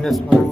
पुण्यस्मरण.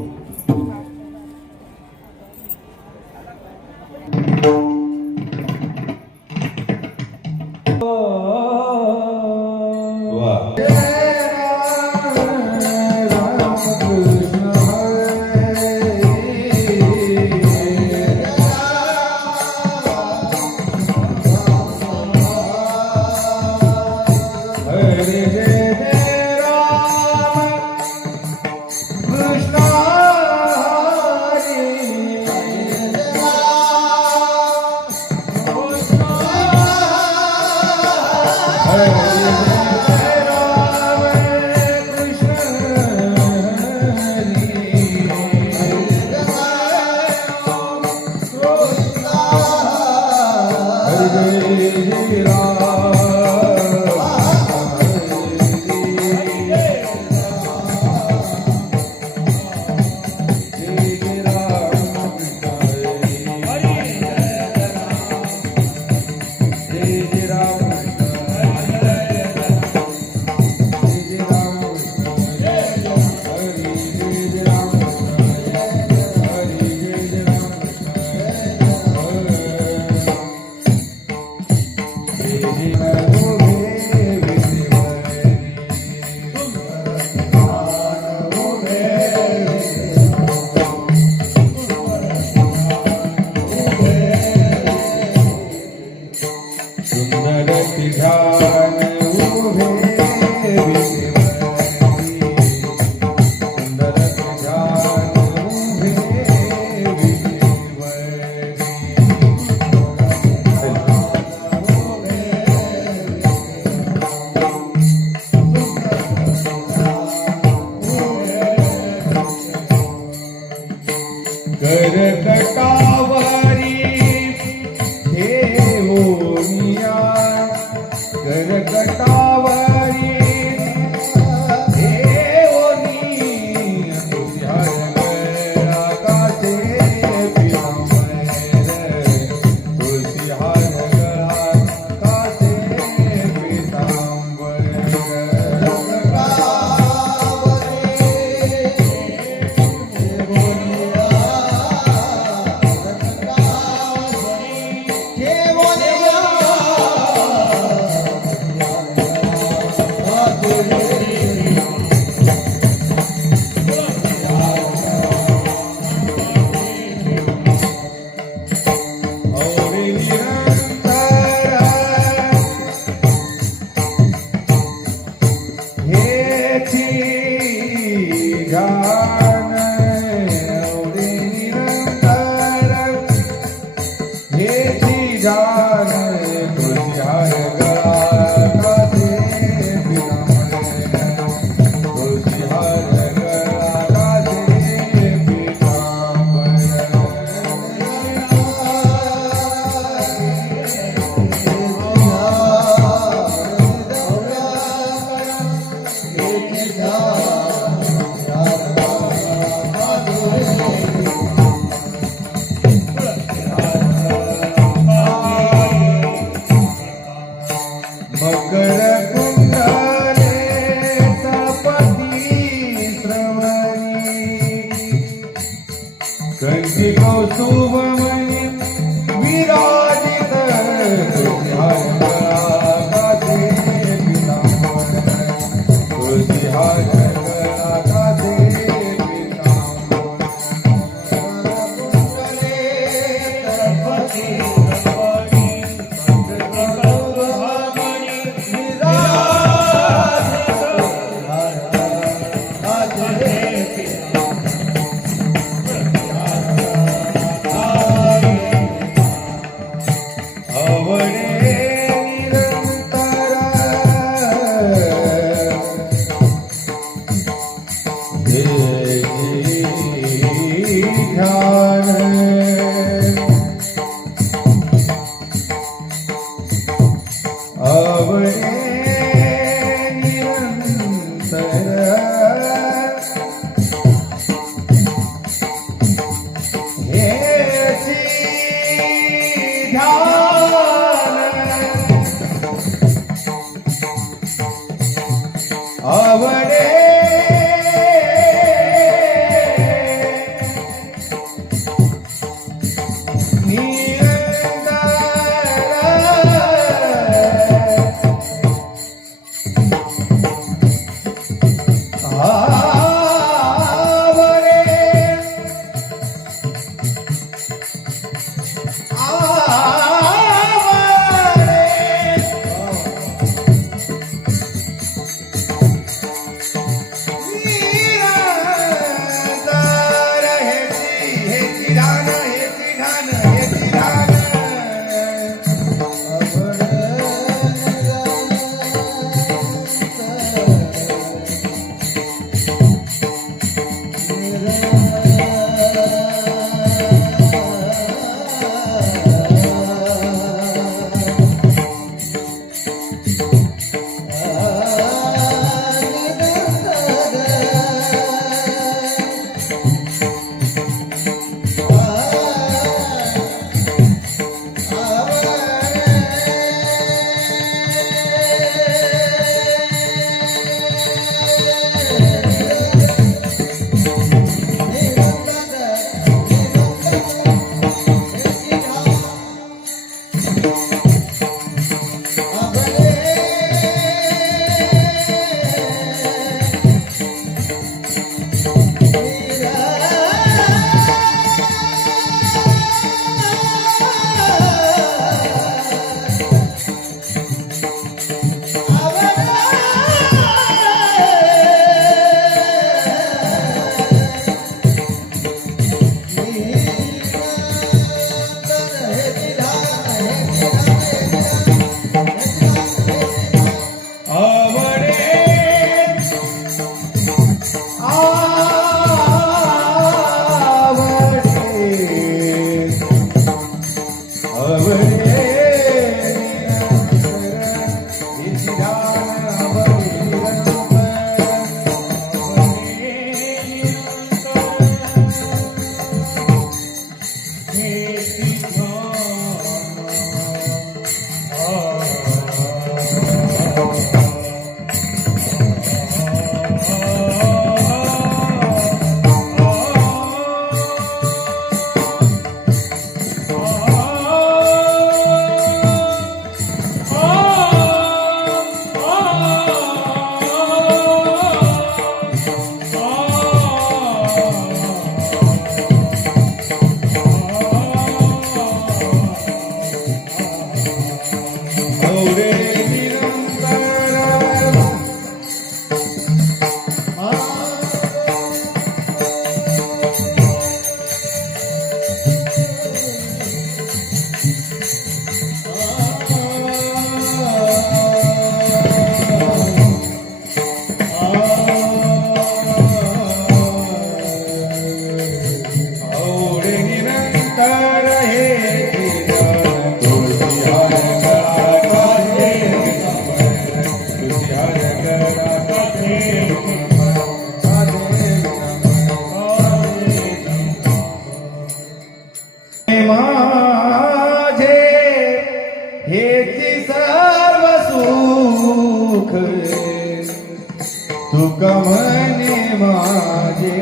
तुका म्हणे माझे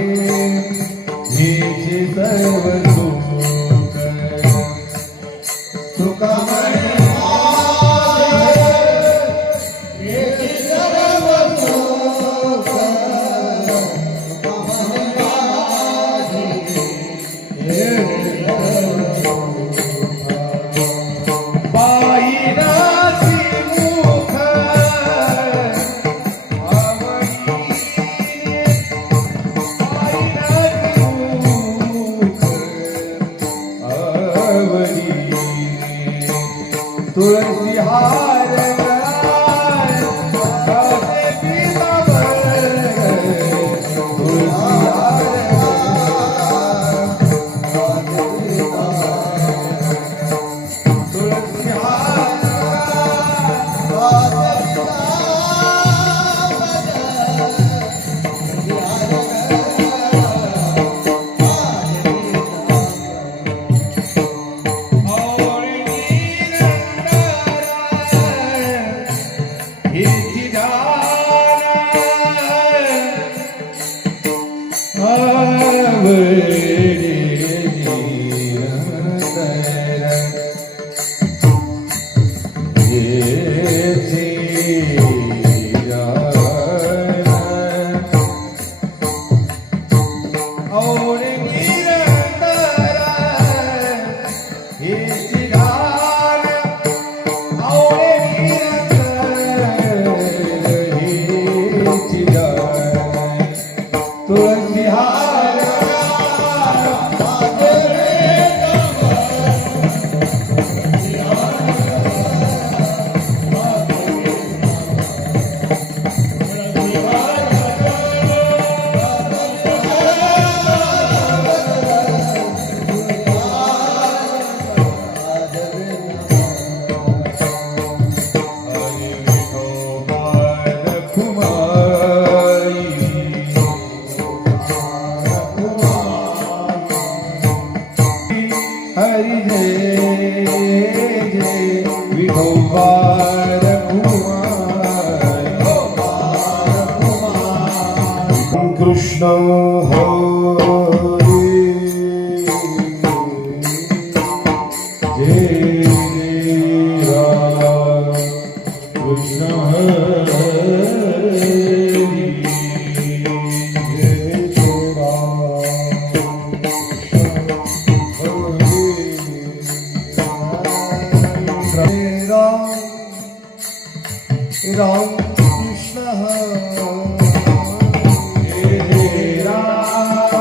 हेचे सर्व सुख तुका म्हणे तुलसी हार तुळसी हार हरि जय जय विठोबा कृष्ण हरे जय राम कृष्ण हरे जय राम कृष्ण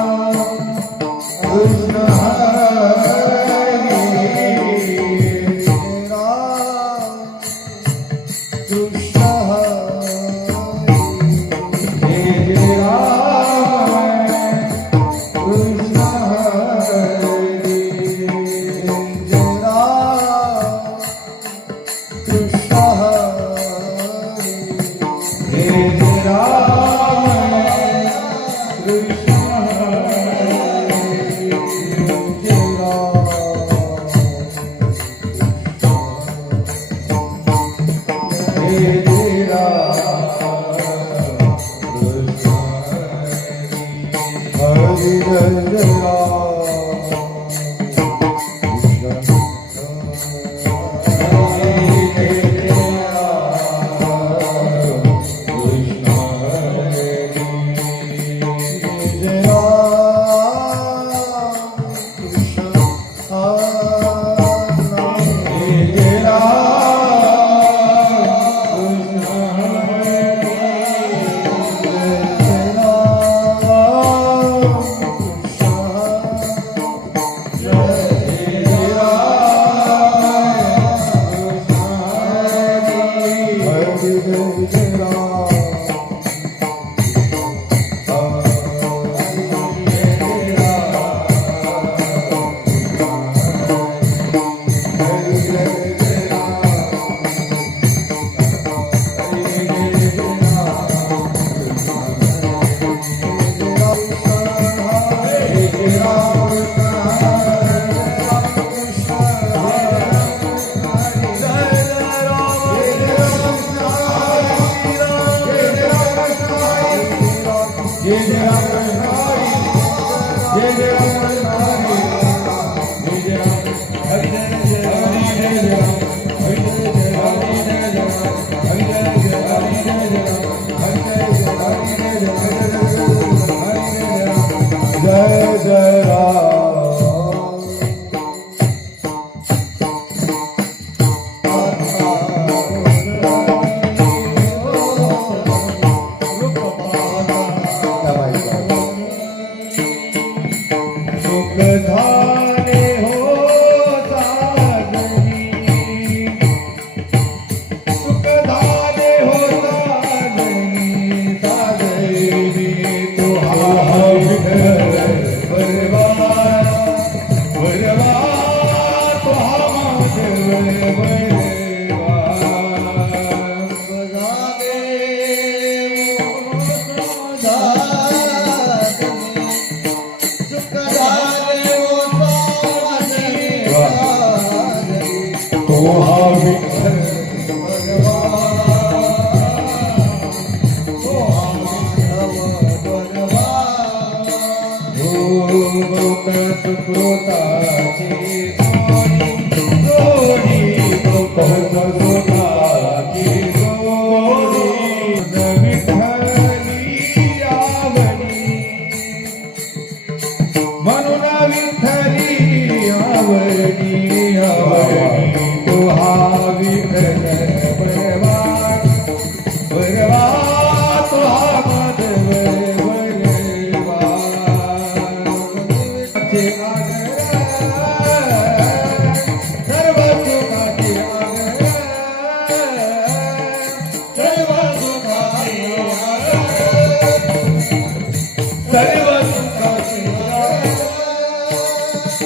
सर्व सुखाची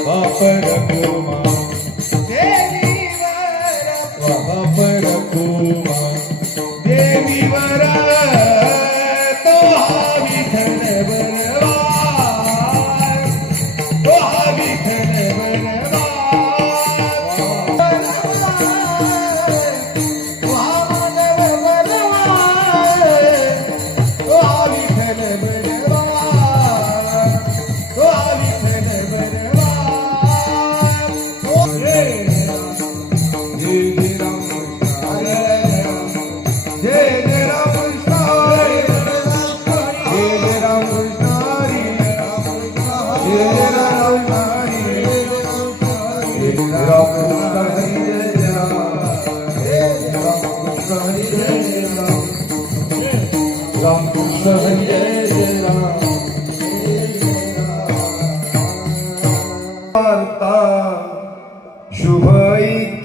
वापर कुमा वापर कुमा देवीवर तो हा विठ्ठल बलवान तो हा विठ्ठल रामकृष्ण हरी जय राम वार्ता शुभ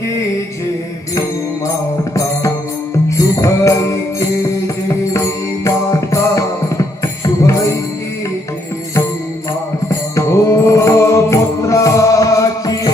की देवी माता शुभ की देवी माता शुभ की देवी माता ओ पुत्राची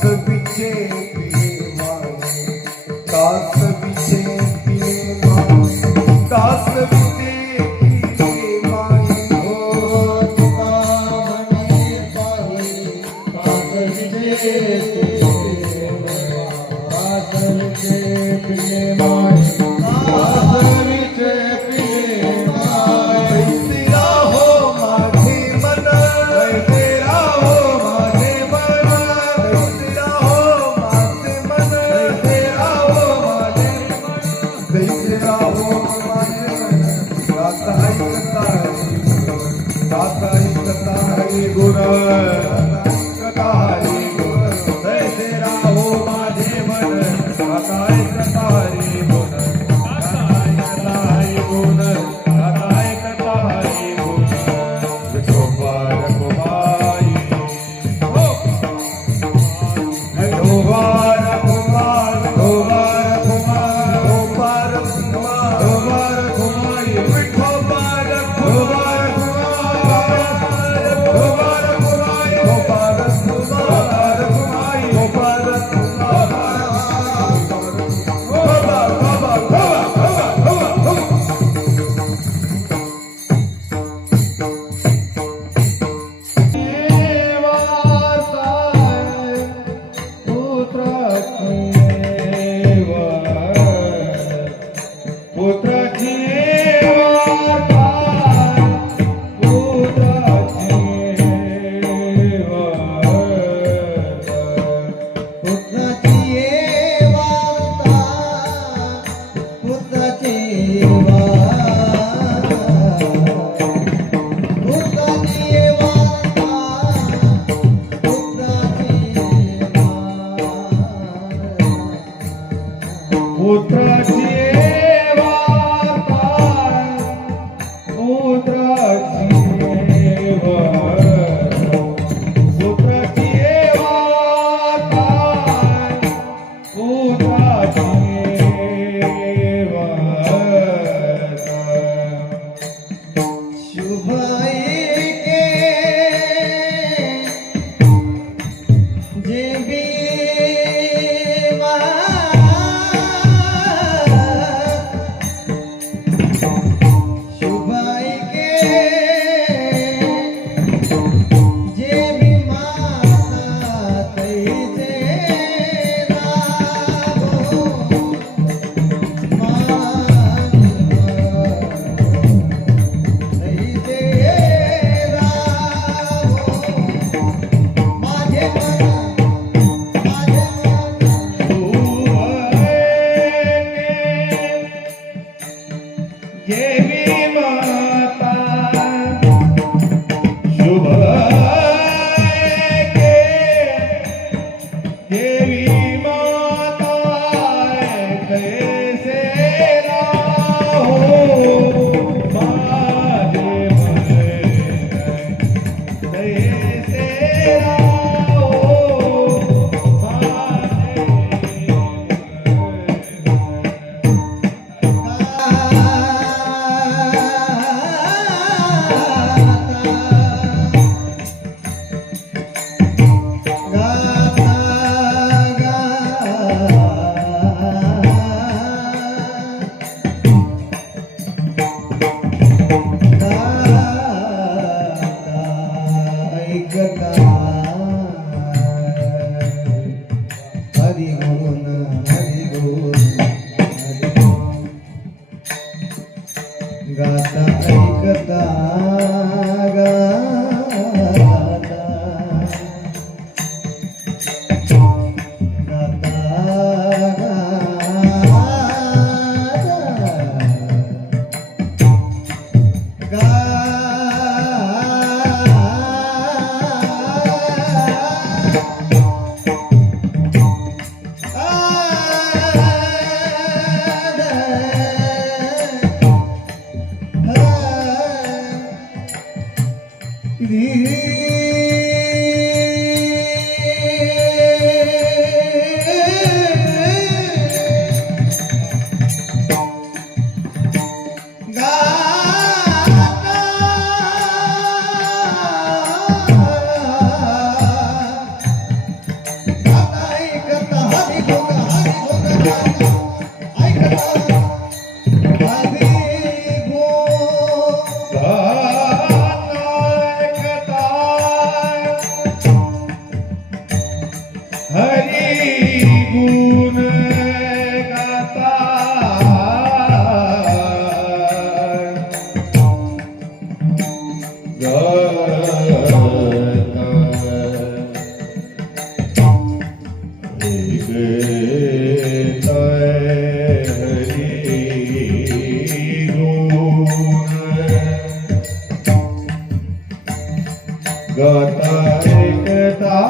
शुभ की देवी ऐकता हरी गुण हरी गुण गाता ऐकता गाता गाता ऐकता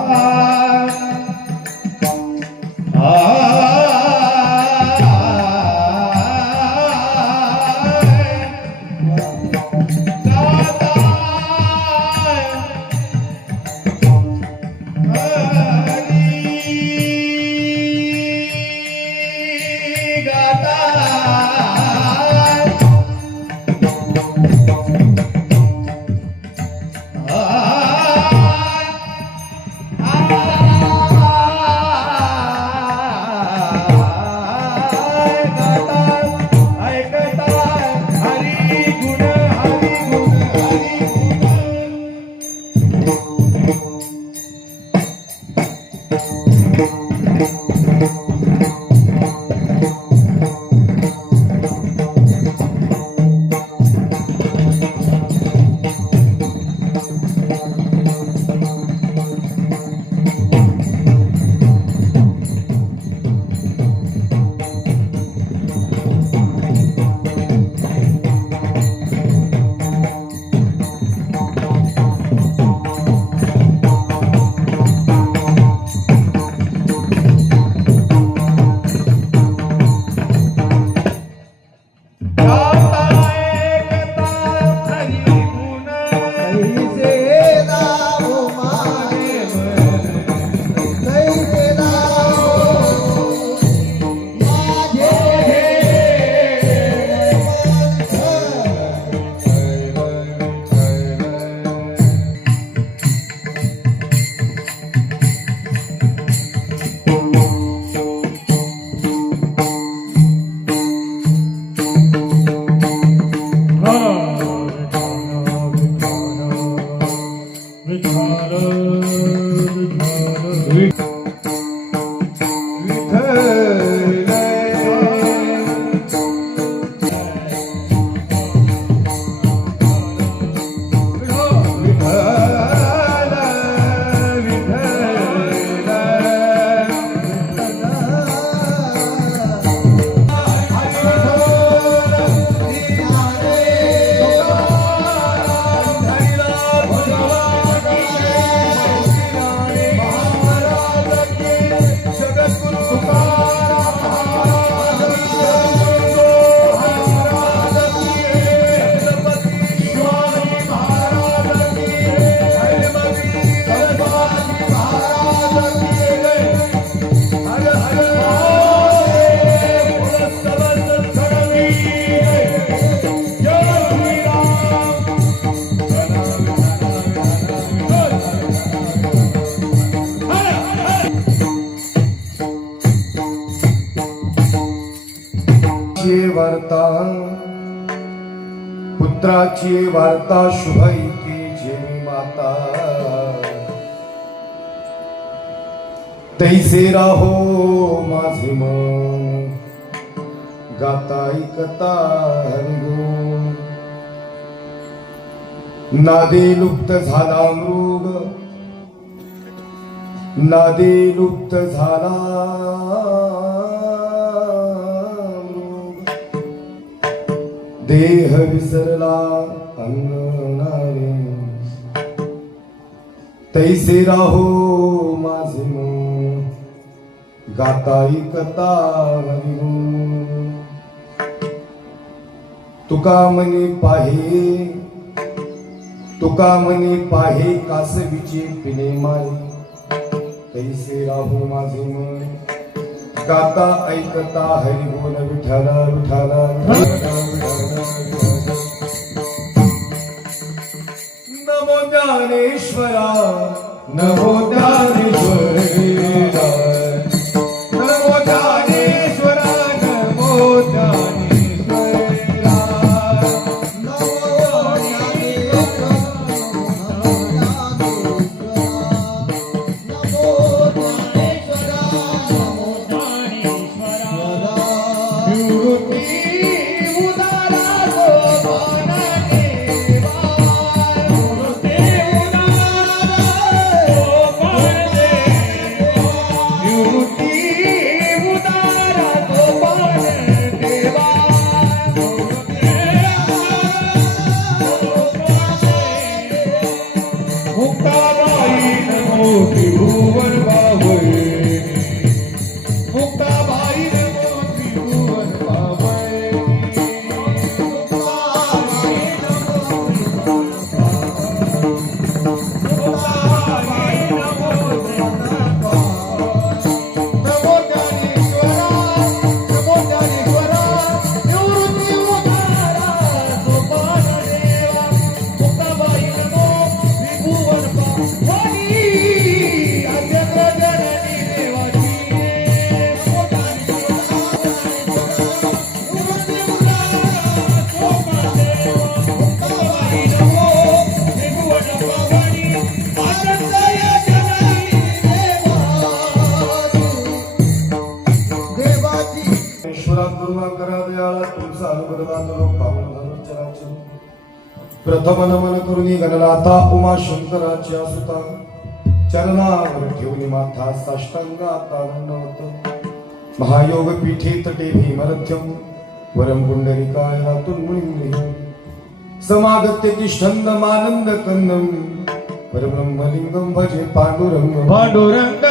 वार्ता पुत्राची वार्ता शुभ इति जेवी माता तैसे राहो माझे मन गाता ऐकता हरिगुण नादे लुप्त झाला मृग नादे लुप्त झाला मृग देह विसरला अंगणारे तैसे राहो माझे मन गाता ऐकता हरिगुण तुका म्हणे पाहे कासवीचे पिणे माय तैसे राहो माझे मन गाता ऐकता हरिगुण विठ्ठला विठ्ठला नमो ज्ञानेश्वरा नमो ज्ञानेश्वरा नमो ज्ञानेश्वरा नमो ज्ञानेश्वरा प्रथम नमन करुणी गणनाथा उमा शंकराच्या सुता चरणावर ठेवणी माथा साष्टांगाता दंडवत महायोग पीठे तटे भीमरथ्यम वरम पुंडरीकायातून मुनिं समागत्य तिष्ठन्दमानंद कन्दम परब्रह्मलिंगम भजे पांडुरंग पांडुरंग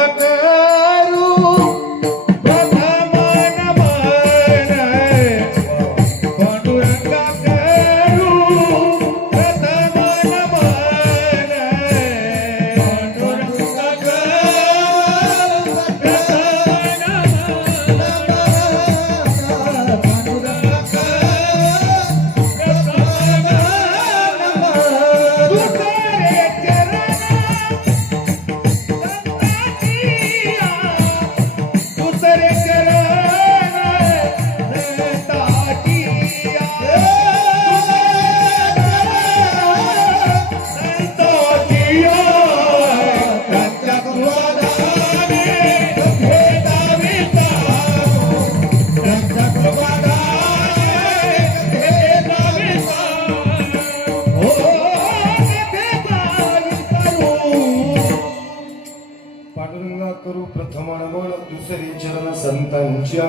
करू करू प्रथम अनमोल दुसरे चरण संतांच्या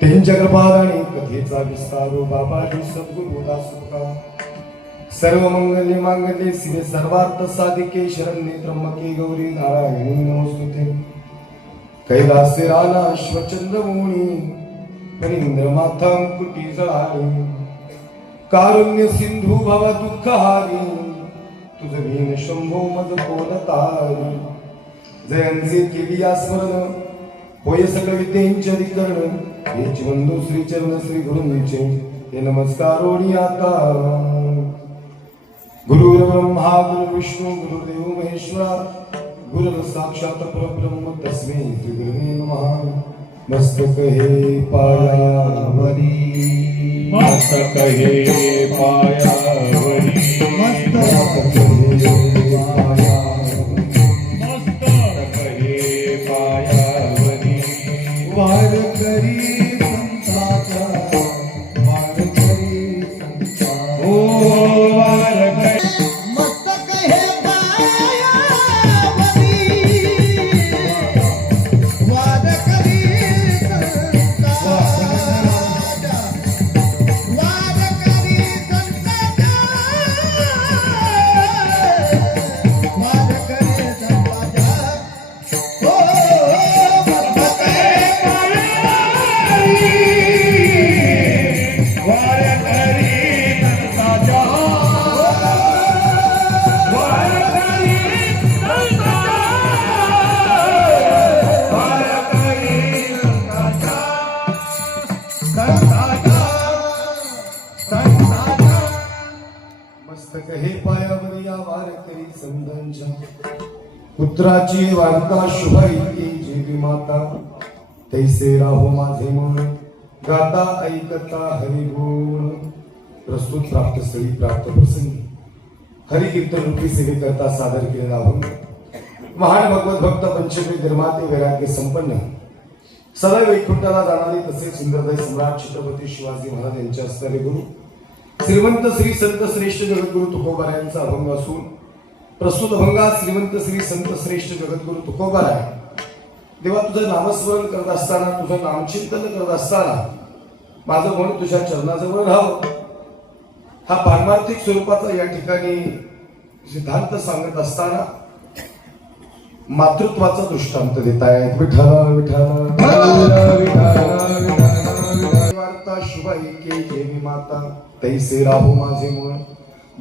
त्यांच्या कृपादाने कथेचा विस्तारो बाबाजी सद्गुरु दासोका सर्व मंगल्य मांगल्ये शिवे सर्वार्थ साधिके शरण्ये त्र्यंबके गौरी नारायणी नमोस्तुते कैलासे राना श्वचंद्रमुनी परींद्र माथा कुटी जळाली कारुण्य सिंधू भव दुःखहारी तुझ भीन शंभो मज कोलतारी जयांचे केली स्मरण होय सकळ विद्येंचे अधिकरण हेच बंधू श्री चरण श्री गुरुंचे हे नमस्कारोणी आता गुरुर् ब्रह्मा गुरु विष्णू गुरुदेव महेश्वरा गुरु साक्षात परब्रह्म तस्मै श्री गुरुवे नमः मस्तक हे पायावरी मस्तक हे पायावरी मस्तक हे पायावरी मस्तक हे नंदनच्या पुत्राची वार्ता शुभ इतकी जेवी माता तैसे राहो माझे मन गाता ऐकता हरिगुण. प्रस्तुत प्राप्त स्थळी प्राप्त प्रसंगी हरिकीर्तन रूपी सेवेकरता सादर केलेला अभंग महान भगवत भक्त पंचमी निर्माते वैराग्य संपन्न सदा वैकुंठाला जाणारे तसे सुंदरदय सम्राट छत्रपती शिवाजी महाराज यांच्या असणारे गुरु श्रीमंत श्री संत श्रेष्ठ जगद्गुरु तुकोबार यांचा अभंग असून प्रस्तुत अभंगात श्रीमंत श्री संत श्रेष्ठ जगद्गुरु तुकोबार आहे. देवा तुझं नामस्मरण करत असताना तुझं नामचिंतन करत असताना माझं मन तुझ्या चरणाजवळ राहावं हा पारमार्थिक स्वरूपाचा या ठिकाणी सिद्धांत सांगत असताना मातृत्वाचा दृष्टांत देत आहेत. विठ्ठल विठ्ठल वार्ता शुभ ऐके जेवी माता तैसे राहो माझे मन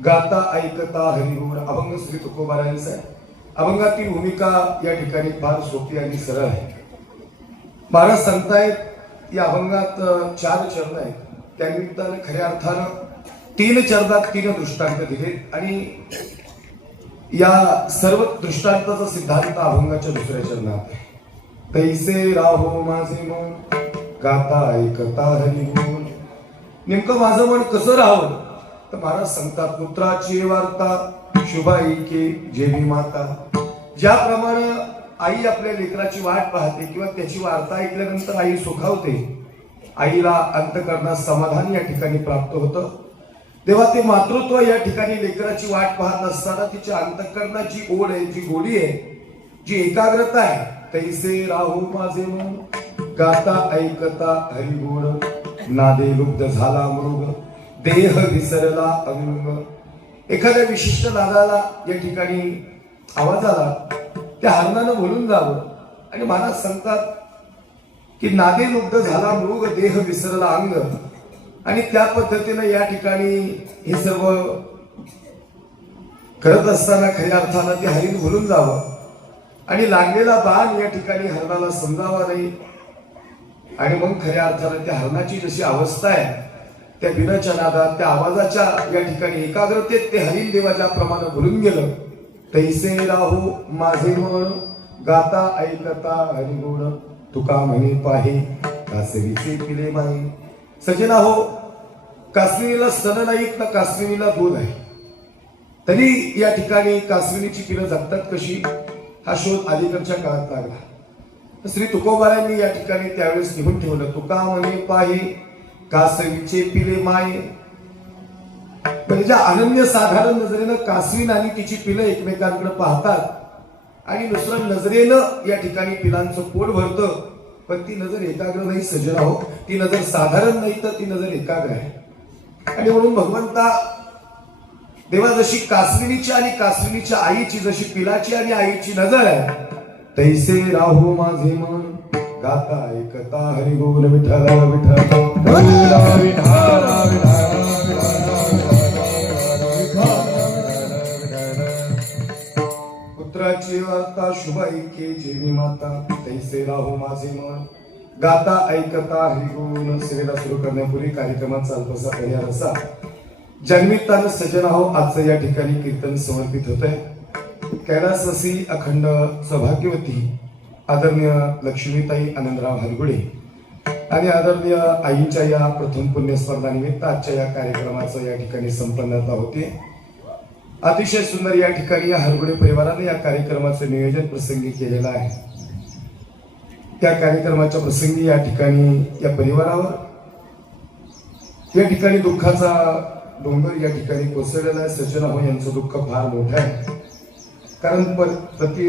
गाता ऐकता हरिगुण. अभंग श्री तुकोबार यांचा आहे. अभंगातील भूमिका या ठिकाणी फार सोपी आणि सरळ आहे. महाराज सांगतायत या अभंगात 4 चरण आहेत. त्यानिमित्तानं खऱ्या अर्थानं 3 चरणात 3 दृष्टांत दिले आणि या सर्व दृष्टांताचा सिद्धांत अभंगाच्या 2ऱ्या चरणात आहे. तैसे राहो माझे मन गाता ऐकता हरिगुण. नेमकं माझं मन कसं राहावं तर महाराज सांगतात पुत्राची वार्ता शुभ ऐके जेवी माता. ज्याप्रमाणे आई आपल्या लेकराची वाट पाहते किंवा त्याची वार्ता ऐकल्यानंतर आई सुखावते, आईला अंतःकरणात समाधान या ठिकाणी प्राप्त होतं, तेव्हा ते मातृत्व या ठिकाणी लेकराची वाट पाहत असताना तिच्या अंतःकरणाची ओढ आहे, जी गोडी आहे, जी एकाग्रता आहे, तैसे राहो माझे मन गाता ऐकता हरिगुण. नादे लुब्ध झाला मृग देह विसरला अंग. एखाद्या विशिष्ट नादाला या ठिकाणी आवाजाला त्या हरणानं बोलून जावं आणि महाराज सांगतात की नादे लुब्ध झाला मृग देह विसरला अंग. आणि त्या पद्धतीनं या ठिकाणी हे सर्व करत असताना खऱ्या अर्थानं ते हरिण बोलून जावं आणि लागलेला बाण या ठिकाणी हरणाला समजावा नाही. आणि मग खऱ्या अर्थानं त्या हरणाची जशी अवस्था आहे त्या बिनाच्या नादात त्या आवाजाच्या या ठिकाणी एकाग्रतेत ते हरिण देवाच्या प्रमाणे बोलून गेलं. तैसे राहो माझे मन गाता ऐकता हरिगुण. तुका म्हणे पाहे कासवीचे पिले माई. सजना हो, कासविनीला स्तन नाहीत ना कासविनीला दूध आहे, तरी या ठिकाणी कासविनीची पिलं जगतात कशी हा शोध अलीकडच्या काळात लागला. श्री तुकोबारांनी या ठिकाणी त्यावेळेस लिहून ठेवलं, तुका म्हणे पाहे कासवीचे पिले माये. म्हणजे ज्या अनन्य साधारण नजरेनं कासवीन आणि तिची पिलं एकमेकांकडे पाहतात आणि नुसरं नजरेनं या ठिकाणी पिलांचं पोट भरतं, पण ती नजर एकाग्र नाही सजना हो. ती नजर साधारण नाही तर ती नजर एकाग्र आहे. आणि म्हणून भगवंता देवा जशी कासविनीची आणि कासविनीच्या आईची जशी पिलाची आणि आईची नजर आहे, तैसे राहो माझे मन गाता ऐकता हरिगुण. विठ्ठल विठ्ठल पुत्राची वार्ता शुभ ऐके जेवी माता तैसे राहो माझे मन गाता ऐकता हरिगुण. सेवेला सुरू करण्यापूर्वी कार्यक्रमाचा अल्पसा पर्याय असा जन्मित्तानं सजना हो आजचं या ठिकाणी कीर्तन समर्पित होत आहे. कैलासवासी अखंड सौभाग्यवती आदरणीय लक्ष्मीताई आनंदराव हरगुडे आणि आदरणीय आईंच्या या प्रथम पुण्यस्मरणानिमित्त आजच्या या कार्यक्रमाचं या ठिकाणी संपन्नता होते. अतिशय सुंदर या ठिकाणी या हरगुडे परिवाराने या कार्यक्रमाचं नियोजन प्रसंगी केलेलं आहे. त्या कार्यक्रमाच्या प्रसंगी या ठिकाणी या परिवारावर या ठिकाणी दुःखाचा डोंगर या ठिकाणी कोसळलेला आहे. सजना हो यांचं दुःख फार मोठं आहे, कारण प्रति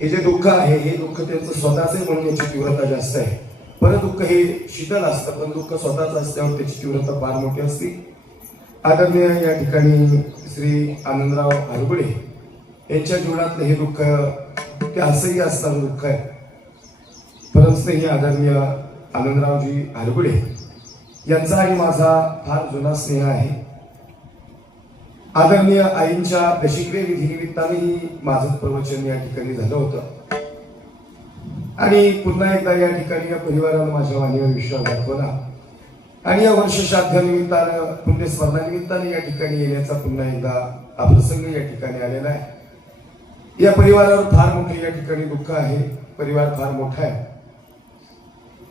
हे जे दुःख आहे हे दुःख त्यांचं स्वतःच आहे म्हणून याची तीव्रता जास्त आहे. पर दुःख हे शीतल असतं, पण दुःख स्वतःच असल्यावर त्याची तीव्रता फार मोठी असते. आदरणीय या ठिकाणी श्री आनंदराव हरगुडे यांच्या जीवनातलं हे दुःख ते असंही असणारं दुःख आहे, परंतु हे आदरणीय आनंदरावजी हरगुडे यांचा आणि माझा फार जुना स्नेह आहे. आदरणीय आईंच्या दशिक्रिय विधीनिमित्तानेही माझं प्रवचन या ठिकाणी झालं होतं आणि पुन्हा एकदा या ठिकाणी या परिवाराला माझ्या वाणीवर विश्वास दाखवला आणि या वर्ष श्राद्धानिमित्तानं पुण्यस्मरणानिमित्तानं या ठिकाणी येण्याचा पुन्हा एकदा हा प्रसंग या ठिकाणी आलेला आहे. या परिवारावर फार मोठे या ठिकाणी दुःख आहे. परिवार फार मोठा आहे,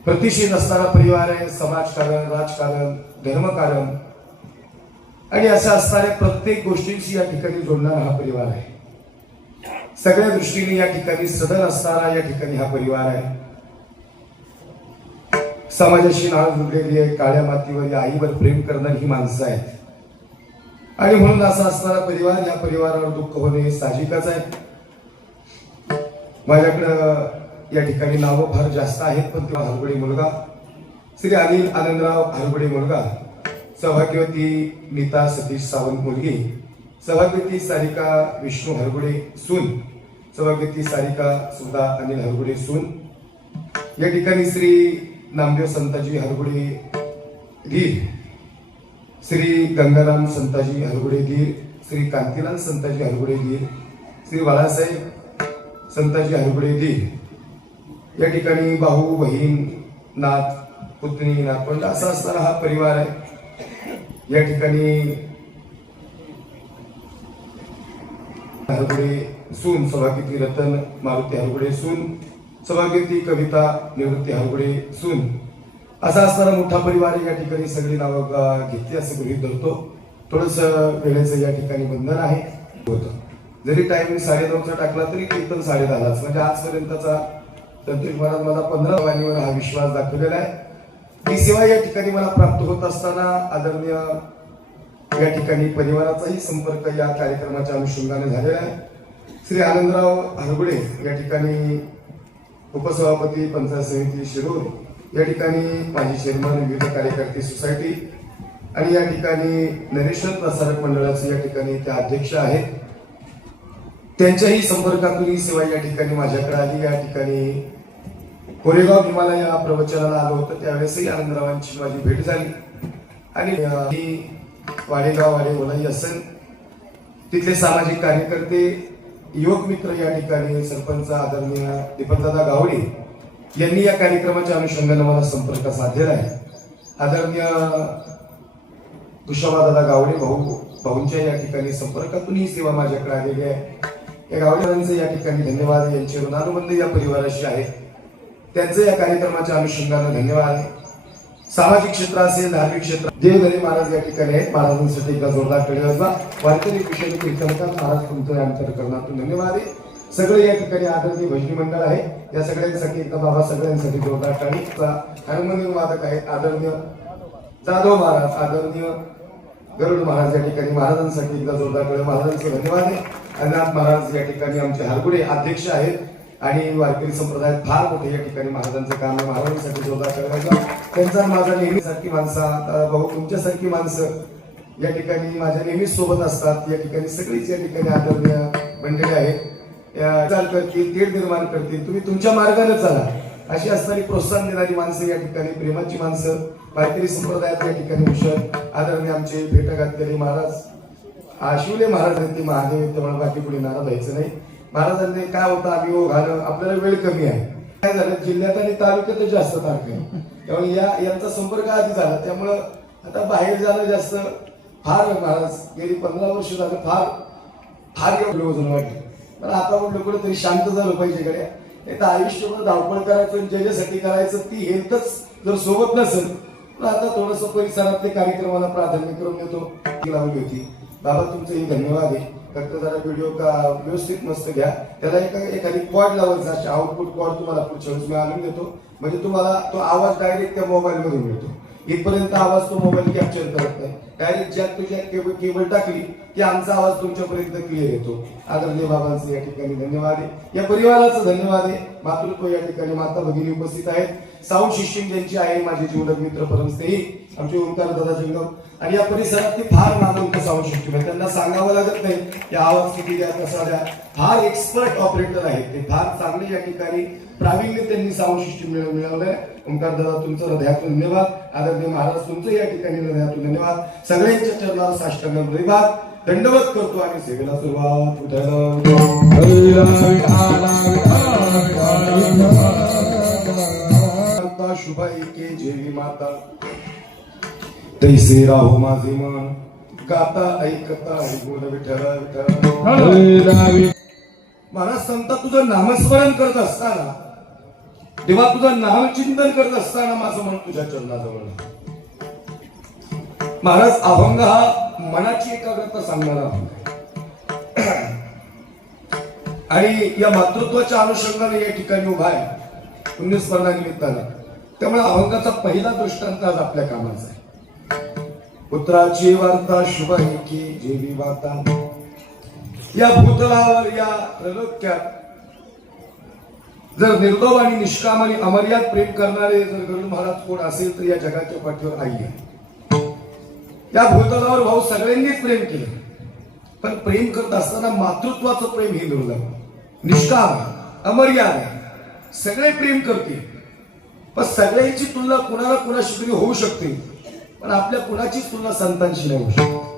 प्रतिष्ठित असणारा परिवार आहे. समाजकारण, राजकारण, धर्मकारण आणि असं असणाऱ्या प्रत्येक गोष्टींशी या ठिकाणी जोडणारा हा परिवार आहे. सगळ्या दृष्टीने या ठिकाणी सदन असणारा या ठिकाणी हा परिवार आहे. समाजाशी नाळ जुडलेली आहे. काळ्या मातीवर या आईवर प्रेम करणारी ही माणसं आहेत आणि म्हणून असा असणारा परिवार, या परिवारावर दुःख होणे हे साहजिकच आहे. माझ्याकडं या ठिकाणी नावं फार जास्त आहेत, पण तेव्हा हरगुडे मुलगा श्री अनिल आनंदराव हरगुडे मुलगा, सौभाग्यवती नीता सतीश सावंत मुलगी, सौभाग्यवती सारिका विष्णू हरगुडे सून, सौभाग्यवती सारिका सुधा अनिल हरगुडे सून. या ठिकाणी श्री नामदेव संताजी हरगुडे धीर, श्री गंगाराम संताजी हरगुडे धीर, श्री कांतीलाल संताजी हरगुडे धीर, श्री बाळासाहेब संताजी हरगुडे धीर. या ठिकाणी भाऊ, बहीण, नात, पुतणी, नातवंड असा असणारा हा परिवार आहे. या ठिकाणी हरगुडे सून, सौभाग्यवती रतन मारुती हरगुडे सून, सौभाग्यवती कविता निवृत्ती हरगुडे सून, असा असणारा मोठा परिवार आहे. या ठिकाणी सगळी नावं घेतली असं गृहीत धरतो. थोडस वेळेचं या ठिकाणी बंधन आहे होतं. जरी टाइम 9:30चा टाकला तरी कीर्तन 10:30च, म्हणजे आजपर्यंतचा तंत्रिक महाराज मला 15 वाणीवर हा विश्वास दाखवलेला आहे. ही सेवा या ठिकाणी मला प्राप्त होत असताना आदरणीय या ठिकाणी परिवाराचाही संपर्क या कार्यक्रमाच्या अनुषंगाने झालेला आहे. श्री आनंदराव हरगुडे या ठिकाणी उपसभापती पंचायत समिती शिरूर, या ठिकाणी माजी चेअरमन विविध कार्यकर्ते सोसायटी आणि या ठिकाणी नरेश्वर प्रसारक मंडळाचे या ठिकाणी ते अध्यक्ष आहेत. त्यांच्याही संपर्कातून ही सेवा या ठिकाणी माझ्याकडे आली. या ठिकाणी कोरेगाव भीमाला या प्रवचनाला आलो होतं, त्यावेळेसही आनंदरावांची माझी भेट झाली आणि वाडेगाव वाडेवलाई असेल तिथले सामाजिक कार्यकर्ते, युवक मित्र, या ठिकाणी सरपंच आदरणीय दीपकदादा गावडे यांनी या कार्यक्रमाच्या अनुषंगाने मला संपर्क साधलेला आहे. आदरणीय कुशाबादादा गावडे भाऊंच्या या ठिकाणी संपर्कातून ही सेवा माझ्याकडे आलेली आहे. या गावडेवांचे या ठिकाणी धन्यवाद. यांचे ऋणानुबंध या परिवाराशी आहे, त्यांचे या कार्यक्रमाच्या अनुषंगाने धन्यवाद. सामाजिक क्षेत्र असेल, धार्मिक क्षेत्र, देवधरी महाराज या ठिकाणी आहेत. महाराजांसाठी एकदा जोरदार टाळ्या. वारकरी कुशल कीर्तनकार महाराज तुमचं अंतरकरणातून धन्यवाद आहे. सगळे या ठिकाणी आदरणीय भजनी मंडळ आहे, या सगळ्यांसाठी एकदा बाबा सगळ्यांसाठी जोरदार टाळी. हार्मोनियम वादक आहेत आदरणीय जाधव महाराज, आदरणीय गरुड महाराज, या ठिकाणी महाराजांसाठी एकदा जोरदार टाळी. महाराजांचे धन्यवाद आहे. अनाथ महाराज या ठिकाणी आमचे हरगुडे अध्यक्ष आहेत आणि वारकरी संप्रदायात फार मोठे या ठिकाणी महाराजांचं काम आहे. महाराजांसाठी जोरदार करायचा. त्यांचा माझा नेहमीसारखी माणसं, भाऊ तुमच्यासारखी माणसं या ठिकाणी माझ्या नेहमीच सोबत असतात. या ठिकाणी सगळीच या ठिकाणी आदरणीय मंडळी आहेत, चाल करतील, तेढ निर्माण करतील, तुम्ही तुमच्या मार्गाने चाला अशी असणारी प्रोत्साहन देणारी माणसं, या ठिकाणी प्रेमाची माणसं वारकरी संप्रदायात या ठिकाणी हुशार आदरणीय आमचे भेट घातलेले महाराज शिवले महाराज आहेत ते महादेव, त्यामुळे बाकी पुढे नाराज व्हायचं नाही. महाराजांनी काय होतं, आम्ही ओ घालणं, आपल्याला वेळ कमी आहे. काय झालं, जिल्ह्यात आणि तालुक्यात जास्त तारखे आहे, त्यामुळे यांचा संपर्क आधी झाला, त्यामुळं आता बाहेर जाणं जास्त फार महाराज गेली 15 वर्ष झालं फार फार एवढं वजन वाटलं. पण आता म्हटलं कुठेतरी शांत झालं पाहिजे गड्या, नाही तर आयुष्यभर धावपळ करायचं ज्याच्यासाठी करायचं ती हेल्थच जर सोबत नसेल. पण आता थोडस परिसरातल्या कार्यक्रमाला प्राधान्य करून देतो ती लावली होती. बाबा तुमचंही धन्यवाद आहे. फक्त जरा व्हिडिओ का व्यवस्थित मस्त घ्या, त्याला एखादी कॉर्ड लावायचा, अशी आउटपुट कॉर्ड तुम्हाला पुढच्या वेळेस मी आणून देतो, म्हणजे तुम्हाला तो आवाज डायरेक्ट त्या मोबाईल मध्ये मिळतो. इथपर्यंत आवाज तो मोबाईल कॅप्चर करत नाही, direct jack to jack cable टाकली की आमचा आवाज तुमच्यापर्यंत क्लिअर येतो. आदरणीय बाबांचं या ठिकाणी धन्यवाद आहे, या परिवाराचं धन्यवाद आहे. मातृत्व या ठिकाणी माता भगिनी उपस्थित आहेत. साऊंड सिस्टीम ज्यांची आहे माझे जीवलग मित्र परमस्नेही आमचे ओंकार दादा जंगम, आणि या परिसरात फार नामवंत साऊंड सिस्टीम आहे, त्यांना सांगावं लागत नाही की आवाज किती द्या कसा द्या. फार एक्सपर्ट ऑपरेटर आहेत ते, फार चांगले या ठिकाणी प्रावीण्य त्यांनी साऊंड सिस्टीम मिळवलंय. ओंकार दादा तुमचं हृदयातून धन्यवाद. आदरणीय महाराज तुमचं या ठिकाणी हृदयातून धन्यवाद. सगळ्यांच्या चरणावर साष्टांग हृदयभाग दंडवत करतो आणि सेवेला सुरुवात शुभ ऐके जेवी माता तैसे राहो माझे मन गाता ऐकता गुण विठ्ठल विठ्ठल. हळदावी महाराज संत तुझं नामस्मरण करत असताना तेव्हा तुझं नामचिंतन करत असताना माझं मन तुझ्या चरणाजवळ आहे. महाराज अभंग हा मनाची एकाग्रता सांगणारा अभंग आहे. आणि या मातृत्वाच्या अनुषंगाने या ठिकाणी उभा आहे पुण्यस्मरणानिमित्तानं. त्यामुळे अभंगाचा पहिला दृष्टांत आज आपल्या कामाचा आहे. पुत्राची वार्ता शुभ आहे की जेवी वार्ता. या भूतलावर या त्रैलोक्यात जर निर्लोभ आणि निष्काम आणि अमर्याद प्रेम करणारे जर गरुड महाराज कोण असेल तर या जगाच्या पाठीवर आई आहे. या भूतलावर भाऊ सगळ्यांनीच प्रेम केलं, पण प्रेम करत असताना मातृत्वाचं प्रेम हे दुर्लभ, निष्काम आहे, अमर्याद आहे. सगळे प्रेम करतील, पण सगळ्यांची तुलना कुणाला कुणाशी तरी होऊ शकते, पण आपल्या कुणाचीच तुलना संतांशी नाही होऊ शकते.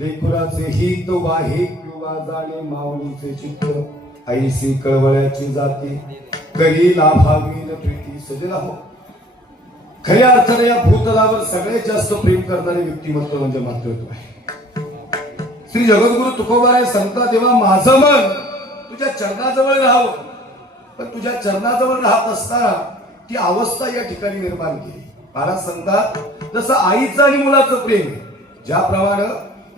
लेकुराचे गीत वाहे किंवा जाणे माऊलीचे चित्र ऐसी कळवळ्याची जाती कधी लाभावी न प्रीती सजला हो. खऱ्या अर्थाने या भूतलावर सगळ्यात जास्त प्रेम करणारे व्यक्तिमत्व म्हणजे मातृत्व आहे. श्री जगद्गुरु तुकोबाराय संता देवा माझं मन तुझ्या चरणाजवळ राहावं, पण तुझ्या चरणाजवळ राहत असताना ती अवस्था या ठिकाणी निर्माण केली. महाराज सांगतात जसं आईचं आणि मुलाचं प्रेम आहे, ज्याप्रमाणे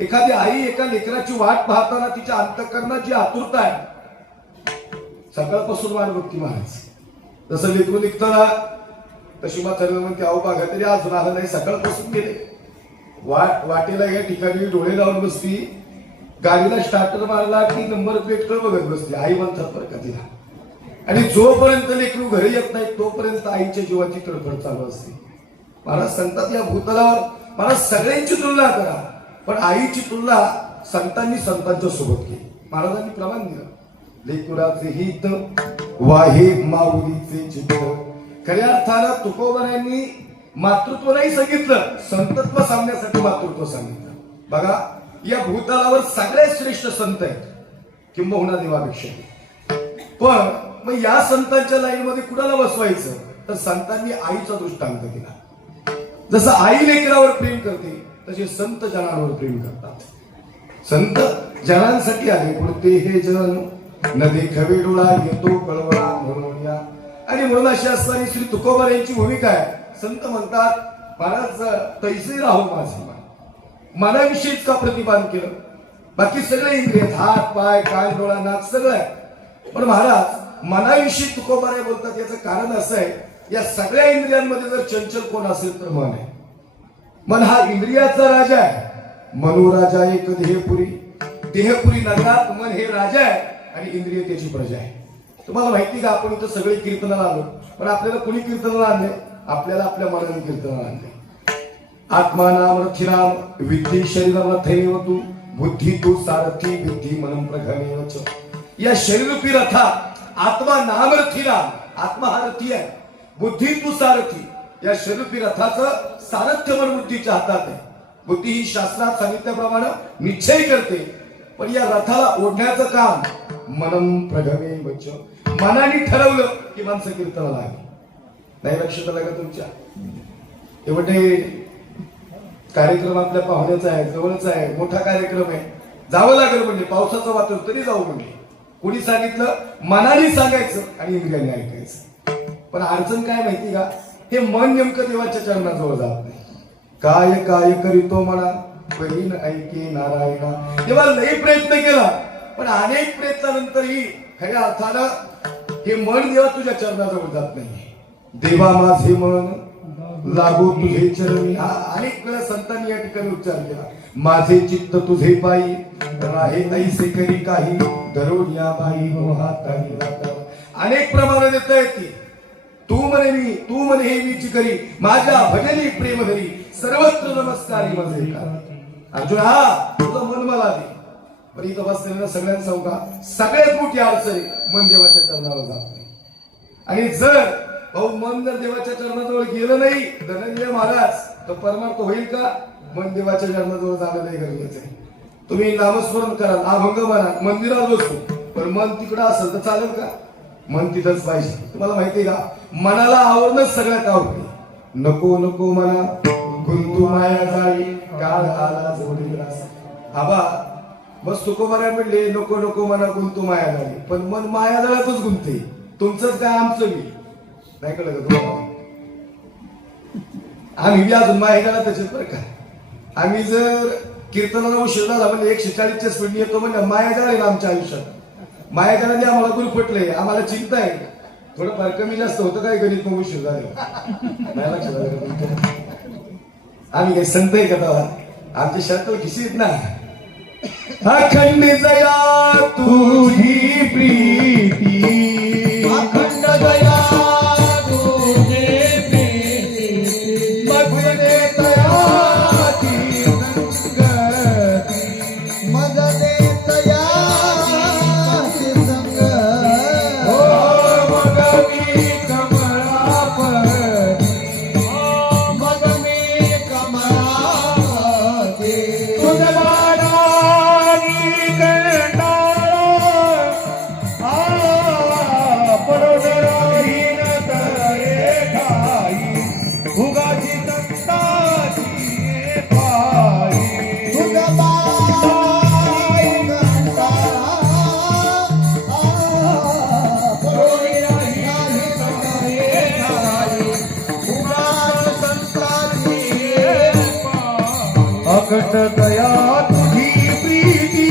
एखादी आई एका लेकराची वाट पाहताना तिच्या अंतःकरणात जी आतुरता आहे सकाळपासून वाट बघती महाराज. जसं लेकरू निघताना तशी मात्र म्हणते अहो बघा तरी अजून आलं नाही, सकाळपासून गेले. वाटेला या ठिकाणी डोळे लावून बसती, गाडीला स्टार्टर मारला की नंबर प्लेटकडे बघत बसते. आई म्हणतात बरं का तिला. आणि जोपर्यंत लेकरू घरी येत नाही तोपर्यंत आईच्या जीवाची तडफड चालू असते. महाराज सांगतात या भूतलावर महाराज सगळ्यांची तुलना करा, पण आईची तुलना संतांनी संतांच्या सोबत केली. महाराजांनी प्रमाण दिलं लेकुराचे हित वाहे माऊलीचे चित्त. खऱ्या अर्थानं तुकोबारायांनी मातृत्व नाही सांगितलं, संतत्व सांगण्यासाठी मातृत्व सांगितलं. बघा या भूतलावर सगळ्यात श्रेष्ठ संत आहेत किंबहुना देवापेक्षा. पण मग या संतांच्या लाईन मध्ये कुणाला बसवायचं तर संतांनी आईचा दृष्टांत दिला. जसं आई लेकरावर प्रेम करते तसे संत जनावर प्रेम करतात. संत जनांसाठी आले पुढते हे जन न देखावे डोळा येतो कळवळा म्हणून या. आणि म्हणून अशी असताना श्री तुकोबार यांची भूमिका आहे. संत म्हणतात महाराज तैसे राहो माझे मन, मनाविषयीच का प्रतिपादन केलं. बाकी सगळे इंद्रिय, हात पाय कान डोळा नाक सगळं आहे. पण महाराज मनाविषयी तुकोबाराय बोलतात. याचं कारण असं आहे, या सगळ्या इंद्रियांमध्ये जर चंचल कोण असेल तर मन आहे. मन हा इंद्रियाचा राजा आहे. मनोराजा एक देहपुरी, देहपुरी नगरात मन हे राजा आहे आणि इंद्रिय त्याची प्रजा आहे. तुम्हाला माहिती का, आपण इथं सगळे कीर्तनाला आलो, पण आपल्याला कुणी कीर्तनाला आणले? आपल्याला आपल्या मनाने कीर्तनाला आणले. आत्मा नाम रथिनाम विद्धी शरीराला थैव तू बुद्धी तू सारथी विद्धी मनम प्रघमेव च. या शरीरूपी रथात आत्मा नाम रथिनाम, आत्मा हा रथी आहे, बुद्धी तू सारथी. या शरीरूपी रथाचं सारथ्य मन बुद्धीच्या हातात आहे. बुद्धी ही शास्त्रात सांगितल्याप्रमाणे निश्चय करते, पण या रथाला ओढण्याचं काम मनम प्रघमेव च. मनाने ठरवलं की माणसं कीर्तनाला आली. नाही लक्षात आलं का तुमच्या? एवढे कार्यक्रम आपल्या पाहुण्याचा आहे, जवळचा आहे, मोठा कार्यक्रम आहे, जावं लागेल म्हणजे पावसाचं वातावरण तरी जाऊ म्हणजे. कोणी सांगितलं? मनाने सांगायचं आणि इंद्रियाने ऐकायचं. पण अडचण काय माहिती का, हे मन नेमकं देवाच्या चरणाजवळ जात नाही. काय काय करीतो म्हणा बहीण ऐके नारायणा. तेव्हा लई प्रयत्न केला, पण अनेक प्रयत्नानंतरही खऱ्या अर्थानं हे मन देवा तुझ्या चरणाजवळ जात नाही. देवा माझे मन लागू तुझे चरणी. हा अनेक वेळा संतांनी या ठिकाणी उच्चार केला. माझे चित्त तुझे पायी राहे ऐसे करी काही धरून या बाई मोहातानी राहता. अनेक प्रमाणे देता येते. तू म्हणे मी, तू म्हणे हे मीच करी, माझ्या भजनी प्रेम धरी सर्वत्र नमस्कारी माझे का. अर्जुन हा तुझं मन मला दे. पण इथं बसलेल्या सगळ्यांना सांगू का, सगळ्यात मोठी अडचण मन देवाच्या चरणावर जात नाही. आणि जर भाऊ मन जर देवाच्या चरणाजवळ गेलं नाही धनंजय महाराज, तर परमार्थ होईल का? मन देवाच्या चरणाजवळ जाणं नाही गरजेचं आहे. तुम्ही नामस्मरण करा, अभंग म्हणा, मंदिरात बसू, पण मन तिकडं असेल तर चालेल का? मन तिथंच पाहिजे. तुम्हाला माहितीये का, मनाला आवडणं सगळ्यात आवडते. नको नको मना गुंतू माया जाळी काळ आला जोडी रास. आबा बस तुकोबाराय म्हणले नको नको मना गुंतू माया जाळी, पण मन माया जाळ्यातच गुंतते. तुमचंच काय आमचं मी नाही कळलं का तुम्हाला? आम्ही बी अजून माया जाळ्यात तसेच बरं का. आम्ही जर कीर्तनाला उशीर झाला म्हणजे 140च्या स्पीडने येतो म्हणजे माया जाळ आहे आमच्या आयुष्यात. माया जाळ्याने आम्हाला गुरफटलंय, आम्हाला चिंता आहे. थोडंफार कमी जास्त होतं काय गणित मग उशीर झाले. नाही लक्षात आलं का तुमच्या? आम्ही काही संत आहे का तेव्हा? आमच्या शर्त खिशीत ना. अखंड जया तुझी प्रीती, अखंड जया तुझे प्रीती, मगने तयाची संगती, मगने तयाची संगती. हो मग मी कमळापती, मग मी कमळापती. अखंड दया तुझी प्रीती,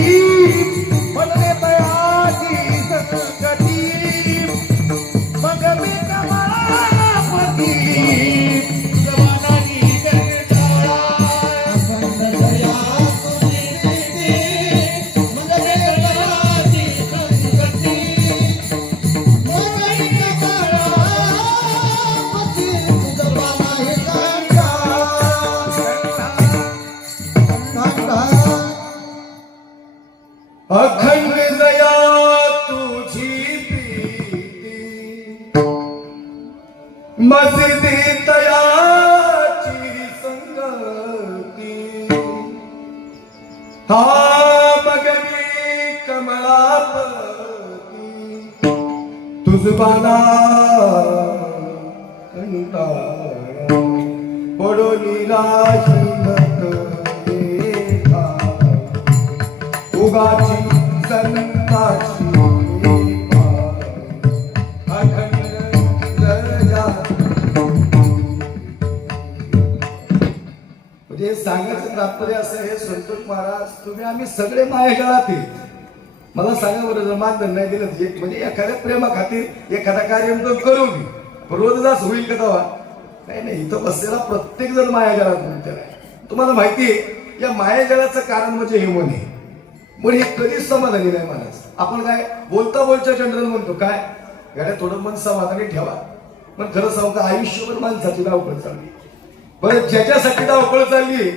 मगने तयाची संगती, मग मी कमळापती. जवानाची कंटाळा. अखंड दया तुझी प्रीती, मगने तयाची संगती, मग मी कमळापती. जवानाची अखंड दया तुझी प्रीती, मजदे तयाची संगती, हा मग मी कमळापती. तुझ बाला कंटाळा पडून राशी उगाची संताची अखंड दया. म्हणजे म्हणजे सांगायचं तात्पर्य असं आहे, संतोष महाराज तुम्ही आम्ही सगळे मायाजाळातील. मला सांगा बरं, जर मानधन नाही दिलं म्हणजे एखाद्या प्रेमा खातीर एखादा कार्य तो करू मी रोजच होईल का तेव्हा? नाही नाही, इथं बसलेला प्रत्येक जण मायाजाळात म्हणते आहे. तुम्हाला माहिती आहे या मायाजाळाचं कारण म्हणजे हे मन आहे. पण हे कधीच समाधानी नाही महाराज. आपण काय बोलता बोलच्या जनरल म्हणतो काय गाड्या थोडं मन समाधानी ठेवा, पण खरं सांगू का आयुष्यभर माणसाची धावपळ चालली. बरं ज्याच्यासाठी धावपळ चालली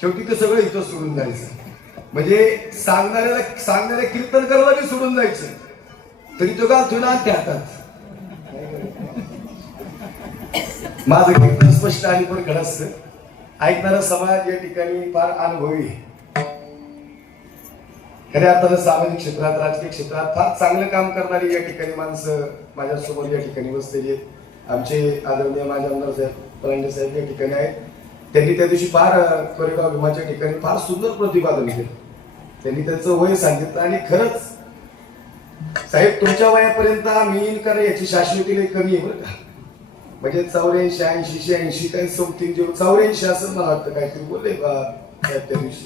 शेवटी ते सगळं इथं सोडून जायचं. म्हणजे सांगणाऱ्या कीर्तन करायला बी सोडून जायचं, तरी तो घालतोय ना त्या हातात. माझं कीर्तन स्पष्ट आणि पण घडत ऐकणारा समाज या ठिकाणी फार अनुभवी आहे. खऱ्या अर्थानं सामाजिक क्षेत्रात राजकीय क्षेत्रात फार चांगलं काम करणारी या ठिकाणी माणसं माझ्यासमोर या ठिकाणी बसलेली आहेत. आमचे आदरणीय माझे आमदार साहेब परांडे साहेब या ठिकाणी आहेत. त्यांनी त्या दिवशी फार कोरेगाव भीमाच्या ठिकाणी फार सुंदर प्रतिपादन केलं. त्यांनी त्यांचं वय सांगितलं आणि खरंच साहेब तुमच्या वयापर्यंत आम्ही येईन करा याची शाश्वती लई कमी आहे बरं का. म्हणजे 84, 80, 86 काही समथिंग 84 असं मला वाटतं काहीतरी बोलले बा त्या दिवशी.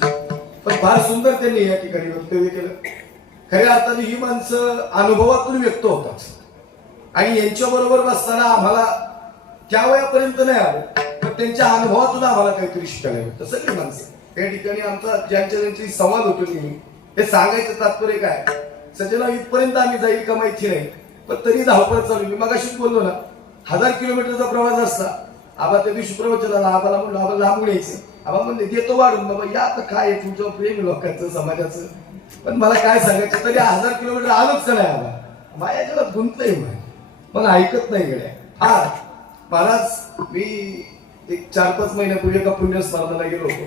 पण फार सुंदर त्यांनी या ठिकाणी वक्तव्य केलं. खऱ्या अर्थाने ही माणसं अनुभवातून व्यक्त होतात आणि यांच्या बरोबर बसताना आम्हाला त्या वयापर्यंत नाही आलो, पण त्यांच्या अनुभवातून आम्हाला काहीतरी शिकायला मिळतं. सगळी माणसं या ठिकाणी आमचा ज्यांची संवाद होतो नेहमी हे सांगायचं तात्पर्य काय, सजना इथपर्यंत आम्ही जाईल का माहिती नाही, पण तरी धावपळ चालू. मी मगाशीच बोललो ना 1000 किलोमीटरचा प्रवास असता. आबा त्या दिवशी प्रवचनाला आबाला म्हणलो आबा लांबून यायचं. आबा म्हणले देतो वाढून बाबा या आता काय आहे तुमचं प्रेम लोकांचं समाजाचं. पण मला काय सांगायचं तरी 1000 किलोमीटर आलोच का नाही आबा मायाच्याला गुंतलंय मग ऐकत नाही गड्या. हा महाराज मी एक 4-5 महिन्यापूर्वी एका पुण्यस्मरणाला गेलो होतो.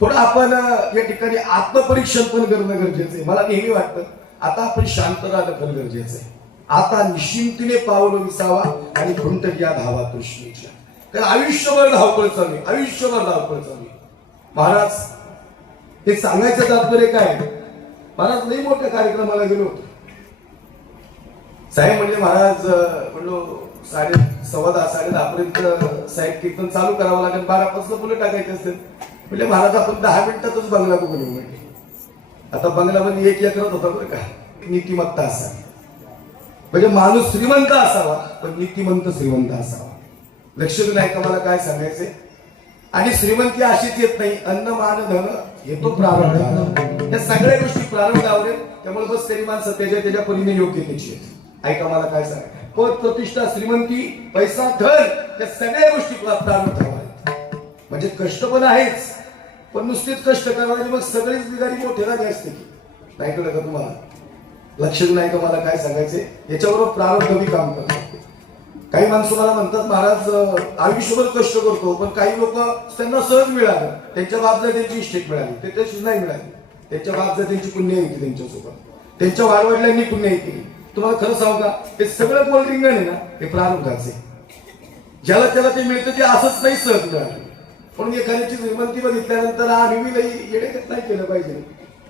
थोडं आपण या ठिकाणी आत्मपरीक्षण पण करणं गरजेचं आहे. मला नेहमी वाटतं आता आपण शांत राहणं पण गरजेचं आहे. आता निश्चिंतीने पावलं विसावा आणि घुंटया धावा तृष्णेच्या. तर आयुष्यभर धावपळ चालू आहे, आयुष्यभर धावपळ चालू आहे. महाराज हे सांगायचं तात्पर्य काय, महाराज लई मोठ्या कार्यक्रमाला गेलो होतो. साहेब म्हणले महाराज म्हणलो 10:15 10:30 पर्यंत साहेब कीर्तन चालू करावं लागेल, 12 फुलं टाकायचे असतील. म्हणजे महाराज आपण 10 मिनिटातच बंगला बघून येऊ म्हणजे. आता बंगल्यामध्ये 1 एकरात होता बरं का. नीतिमत्ता असावी म्हणजे माणूस श्रीमंत असावा पण नीतिमंत श्रीमंत असावा. लक्ष नाही का मला काय सांगायचंय. आणि श्रीमंती अशीच येत नाही, अन्न मान धन येतो प्रारंभ. या सगळ्या गोष्टी प्रारंभावर आहेत. त्यामुळे बस तरी माणसं त्याच्या परीने योग्य त्याची आहेत. ऐका मला काय सांगायचं, पद प्रतिष्ठा श्रीमंती पैसा धन या सगळ्या गोष्टी प्रारंभावर आहेत. म्हणजे कष्ट पण आहेच, पण नुसतेच कष्ट करायला मग सगळीच बिगारी मोठे रागे असते की नाही. कळलं का तुम्हाला? लक्ष नाही का मला काय सांगायचे. याच्याबरोबर प्रारंभ बी काम करतात. काही माणसं मला म्हणतात महाराज आयुष्यभर कष्ट करतो, पण काही लोक त्यांना सहज मिळालं, त्यांच्या बाबतीत त्यांची इस्टेट मिळाली, ते तशीच नाही मिळाली. त्यांच्या बाबतीत त्यांची पुण्य येते, त्यांच्यासोबत त्यांच्या वाडवडिलांनी पुण्य केली. तुम्हाला खरं सांगू का हे सगळं गोल रिंगण आहे ना हे प्रारंभाचे. ज्याला त्याला ते मिळतं ते असंच नाही सहज मिळालं. पण एखाद्याची श्रीमंती बघितल्यानंतर आम्ही येडेकत नाही केलं पाहिजे.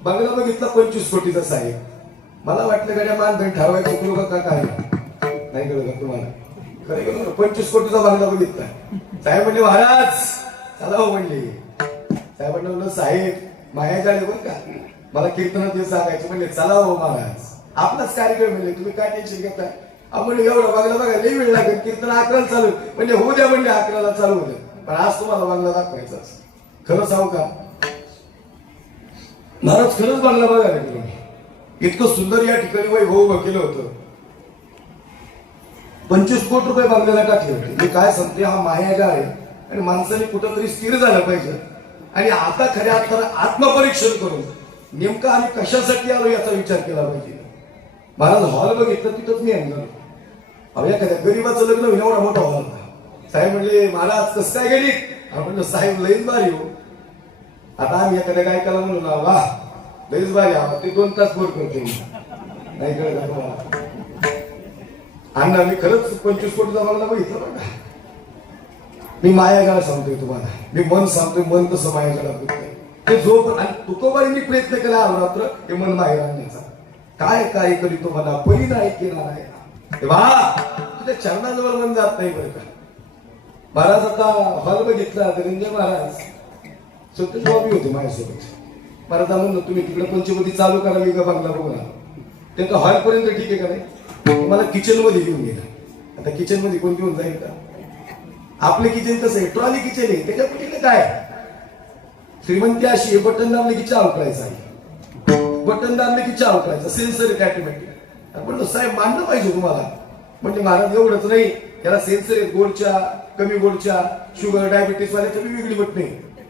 बंगला बघितला 25 कोटीचा साहेब. मला वाटलं गाड्या मानधन ठरवायचं चुकलो का काय नाही कळलं का तुम्हाला. खरं गेलो 25 कोटीचा बंगला बघितला. साहेब म्हणले महाराज चला हो म्हणले. साहेब म्हणलं साहेब मायाजाळ आहे बरं का, मला कीर्तनात हे सांगायचं. म्हणले चला हो महाराज आपलाच कार्यक्रम म्हणले तुम्ही काय टेन्शन घेताय. आपण एवढा बंगला बघा लई वेळ लागेल, कीर्तन 11ला चालू म्हणजे होऊ द्या म्हणले 11ला चालू होते, पण आज तुम्हाला बंगला दाखवायचा. खरं सांगू का महाराज खरंच बंगला बघायला गेलो. इतकं सुंदर या ठिकाणी वैभव उभं केलं होतं. 25 कोटी रुपये बंगल्याला टाकले होते. मी काय सांगते हा मायाजाळ आहे आणि माणसाने कुठंतरी स्थिर झालं पाहिजे. आणि आता खऱ्या अर्थानं आत्मपरीक्षण करून नेमकं आम्ही कशासाठी आलो याचा विचार केला पाहिजे. महाराज हॉल बघितलं तिथंच मी आणलं. अहो एखाद्या गरीबाचं लग्न होईल एवढा मोठा हॉल होता. साहेब म्हणले महाराज कसं काय गेली. म्हणलं साहेब लईच भारी हो. आता आम्ही एखाद्या गायकाला म्हणून वा लईच भारी आहोत ते 2 तास बोल करते नाही कळलं तुम्हाला. अण्णा मी खरंच 25 कोटीचा बंगला बघितलं बघा. मी मायाजाळ सांगतोय तुम्हाला, मी मन सांगतोय. मन कसं मायाजाळात बघतोय ते जो तुकोबारींनी प्रयत्न केला अहोरात्र हे मन माहेर आणण्याचा. काय काय करी तो मला परी नाही केला आहे वा तुझ्या चरणाजवळ मन जात नाही बरं का. महाराज आता हॉल बघितला धनंजय महाराज सत्य जबाबी होते माझ्यासोबत. मला म्हणलं तुम्ही तिकडे पंचवटी चालू करा, मी का बंगला बघू ना. ते हॉलपर्यंत ठीक आहे का नाही, मला किचन मध्ये घेऊन गेला. आता किचन मध्ये कोण घेऊन जाईल का? आपलं किचन कसं आहे, ट्रॉली किचन आहे, त्याच्या कुठे काय श्रीमंती अशी आहे, बटन दाबले की चहा उकळायचा आहे, बटन दाबले की चहा उकळायचा, सेन्सर आहे ऑटोमॅटिक. म्हणलं साहेब मानलं पाहिजे तुम्हाला. म्हणजे महाराज एवढंच नाही, त्याला सेन्सर आहे, गोडच्या कमी गोडच्या शुगर डायबिटीस वाल्याच्या वेगळी बट नाही,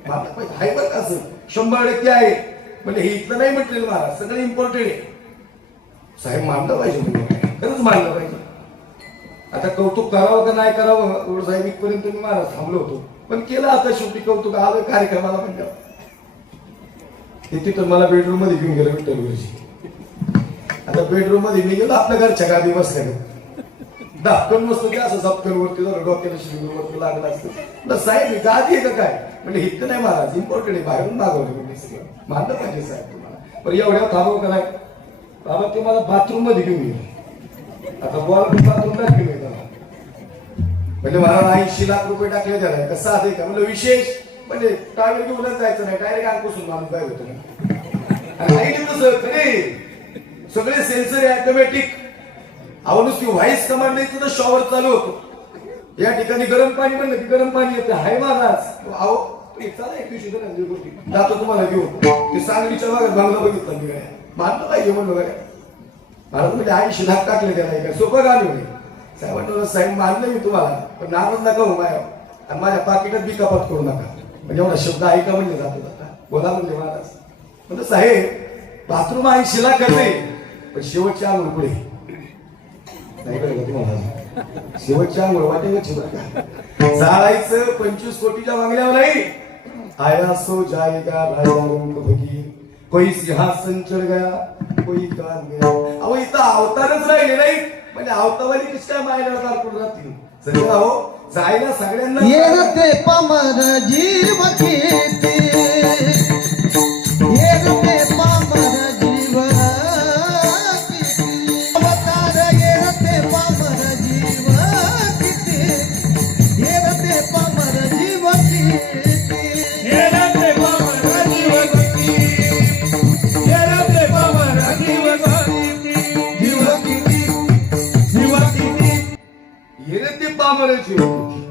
मानलं पाहिजे. हाय बरं का असं 100% आहे. म्हणजे हे इथलं नाही म्हटलेलं महाराज, सगळं इम्पॉर्टंट आहे. साहेब मानलं पाहिजे, म्हणजे खरंच मानलं पाहिजे. आता कौतुक करावं का नाही करावं एवढं साहेब इथपर्यंत मी महाराज थांबलो होतो, पण केलं. आता शेवटी कौतुक आलं कार्यक्रमाला म्हणजे तिथं मला बेडरूम मध्ये घेऊन गेलं विठ्ठल गुरुजी. आता बेडरूम मध्ये मी गेलो, आपल्या घरच्या गादी बसल्या दाखवून बसतो की असं झपकन वरती झालं, डोक्याला शिवून वरती लागलं असतं. साहेब ही गादी आहे का काय? म्हणजे इतकं नाही महाराज, इम्पॉर्टंट आहे, बाहेरून मागवलं म्हणजे सगळं मानलं पाहिजे साहेब तुम्हाला. पण एवढ्या थांबव का नाही बाबा, ते मला बाथरूम मध्ये घेऊन गेलं. आता बॉल बाथरूम टाकले म्हणजे मला 80 लाख रुपये टाकले त्याला, कसं आहे का म्हणजे विशेष. म्हणजे टावेल घेऊनच जायचं नाही, डायरेक्ट अंगपुसून माणूस काय होतं. आणि सगळे सेन्सर आहे ऑटोमॅटिक. अहो नुसती व्हाईस कमांड नाही, तुझं शॉवर चालू होतो. या ठिकाणी गरम पाणी म्हणलं की गरम पाणी येते. हाय महाराज अहो चला एक दिवशी गोष्टी जातो तुम्हाला घेऊन. ते सांगलीच्या भागात बंगला बघितलं मी, मानलं पाहिजे म्हणलं काय महाराज. म्हणजे 80 लाख टाकले त्याला, काय सोपं काम नाही. साहेबांना साहेब मानलं मी तुम्हाला, पण नाराज नका हो माझ्या, आणि माझ्या पाकिटात बी कपात करू नका. म्हणजे एवढा शब्द ऐका म्हणजे जातो आता बोला म्हणजे महाराज. म्हणजे साहेब बाथरूम 80 लाख आहे, पण शेवटची आंघोळ पुढे नाही कळलं तुम्हाला. शेवटची आंघोळ वाटेल जाळायचं 25 कोटीच्या बंगल्यावर नाही. आया सो जाएगा राजा रंग भगी, कोई सिंहासन चढ गया कोई कान गया. अहो इथं अवतारच राहिले नाही, म्हणजे अवतावाली कशी काय मायला दाखवून राहतील. सगळं अहो जायला सगळ्यांना येते पमर जीव किती, येते पमर जीव किती, अवतार येते पमर जीव किती, येते पमर जीव किती, येते पमर जीव किती, येते पमर जीव किती, जीव किती, जीव किती, येते पामराची होती.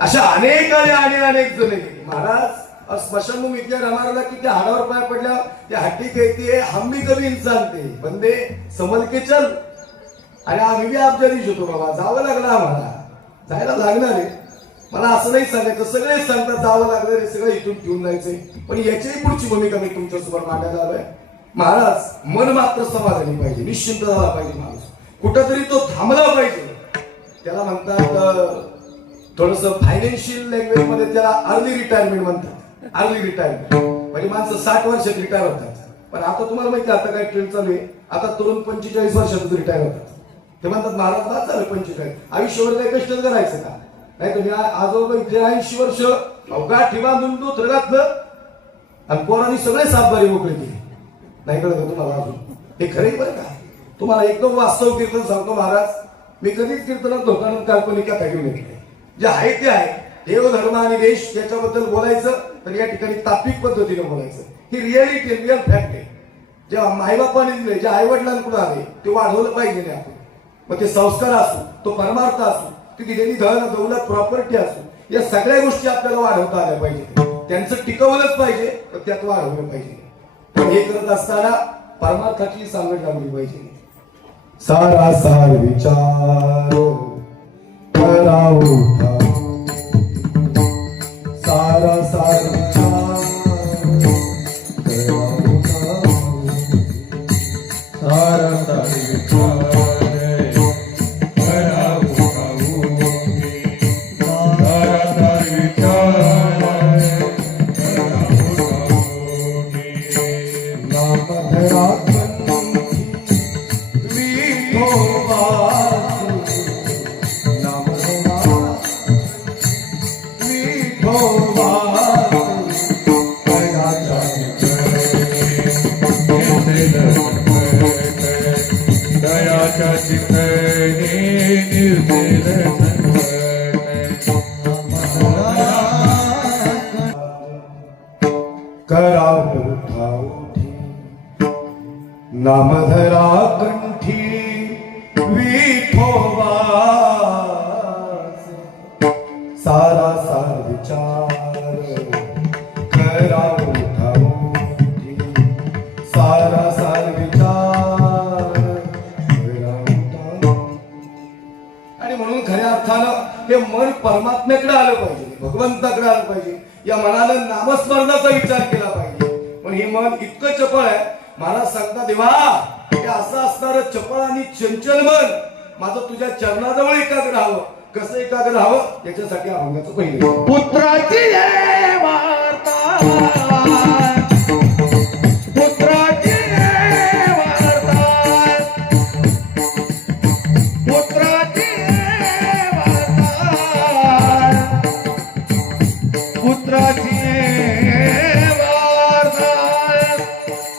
अशा अनेक अनेक जण महाराज स्मशानभूमीतल्या रमारला की त्या हाडावर पाय पडल्या, त्या हट्टी कहती हम भी कभी इंसान थे, बंदे समल के चल. आणि आम्ही बी अब्जारीच होतो बाबा, जावं लागलं आम्हाला, जायला लागणार आहे. मला असं नाही सांगायचं, सगळेच सांगतात जावं लागणार आहे, सगळं इथून घेऊन जायचंय. पण याच्याही पुढची भूमिका मी तुमच्यासमोर मांडायला आलोय. महाराज मन मात्र समाधानी पाहिजे, निश्चिंत झाला पाहिजे माणूस, कुठंतरी तो थांबला पाहिजे. त्याला म्हणतात थोडस फायनान्शियल लँग्वेज मध्ये त्याला अर्ली रिटायरमेंट म्हणतात. अर्ली रिटायरमेंट म्हणजे माणसं 60 वर्षात रिटायर होतात. पण आता तुम्हाला माहिती आता काय ट्रेंड चालू आहे, आता तरुण 45 वर्षातच रिटायर होतात. ते म्हणतात महाराज बाद झालं 45, आयुष्यभर काही कष्टच करायचं का? नाही तुम्ही आजोबा इथे 80 वर्ष गाठी बांधून दूध घातलं आणि पोरांनी सगळे सातबारी मोकळे केली. नाही कळत का तुम्हाला अजून? हे खरंय बरं का? तुम्हाला एकदम वास्तव कीर्तन सांगतो महाराज. मी कधीच कीर्तनात लोकांना काल्पनिक कथा घेऊन येत नाही. जे आहे ते आहे, देव धर्म आणि देश याच्याबद्दल बोलायचं तर या ठिकाणी तात्विक पद्धतीने बोलायचं. ही रिअलिटी रिअल फॅक्ट आहे. जे माईबापाने दिले, जे आई वडिलांकडून आले ते वाढवलं पाहिजे नाही आपण. मग ते संस्कार असो, तो परमार्थ असो, ती दिलेली धन दौलत प्रॉपर्टी असो, या सगळ्या गोष्टी आपल्याला वाढवता आल्या पाहिजे. त्यांचं टिकवलंच पाहिजे, पण त्यात वाढवलं पाहिजे. पण हे करत असताना परमार्थाची सांगड लावली पाहिजे. सारा सार विचार करावं, सारा सार विचार करावं, सारा सारी विचार नामधरा कंठी विठोबा सारा सार विचार करा उठाऊठी सारा सार विचार करा उठाऊठी. आणि म्हणून खऱ्या अर्थानं हे मन परमात्म्याकडे आलं पाहिजे, भगवंताकडे आलं पाहिजे. या मनानं नामस्मरणाचा विचार केला पाहिजे. पण हे मन इतकं चपळ आहे, मला सांगता देवा हे असं असणारं चपळ आणि चंचल मन माझं तुझ्या चरणाजवळ एकाग्र राहावं. कसं एकाग्र राहावं याच्यासाठी अभंगाचं पहिलं पुत्राची वार्ता पुत्राची वार्ता पुत्राची वार्ता पुत्राची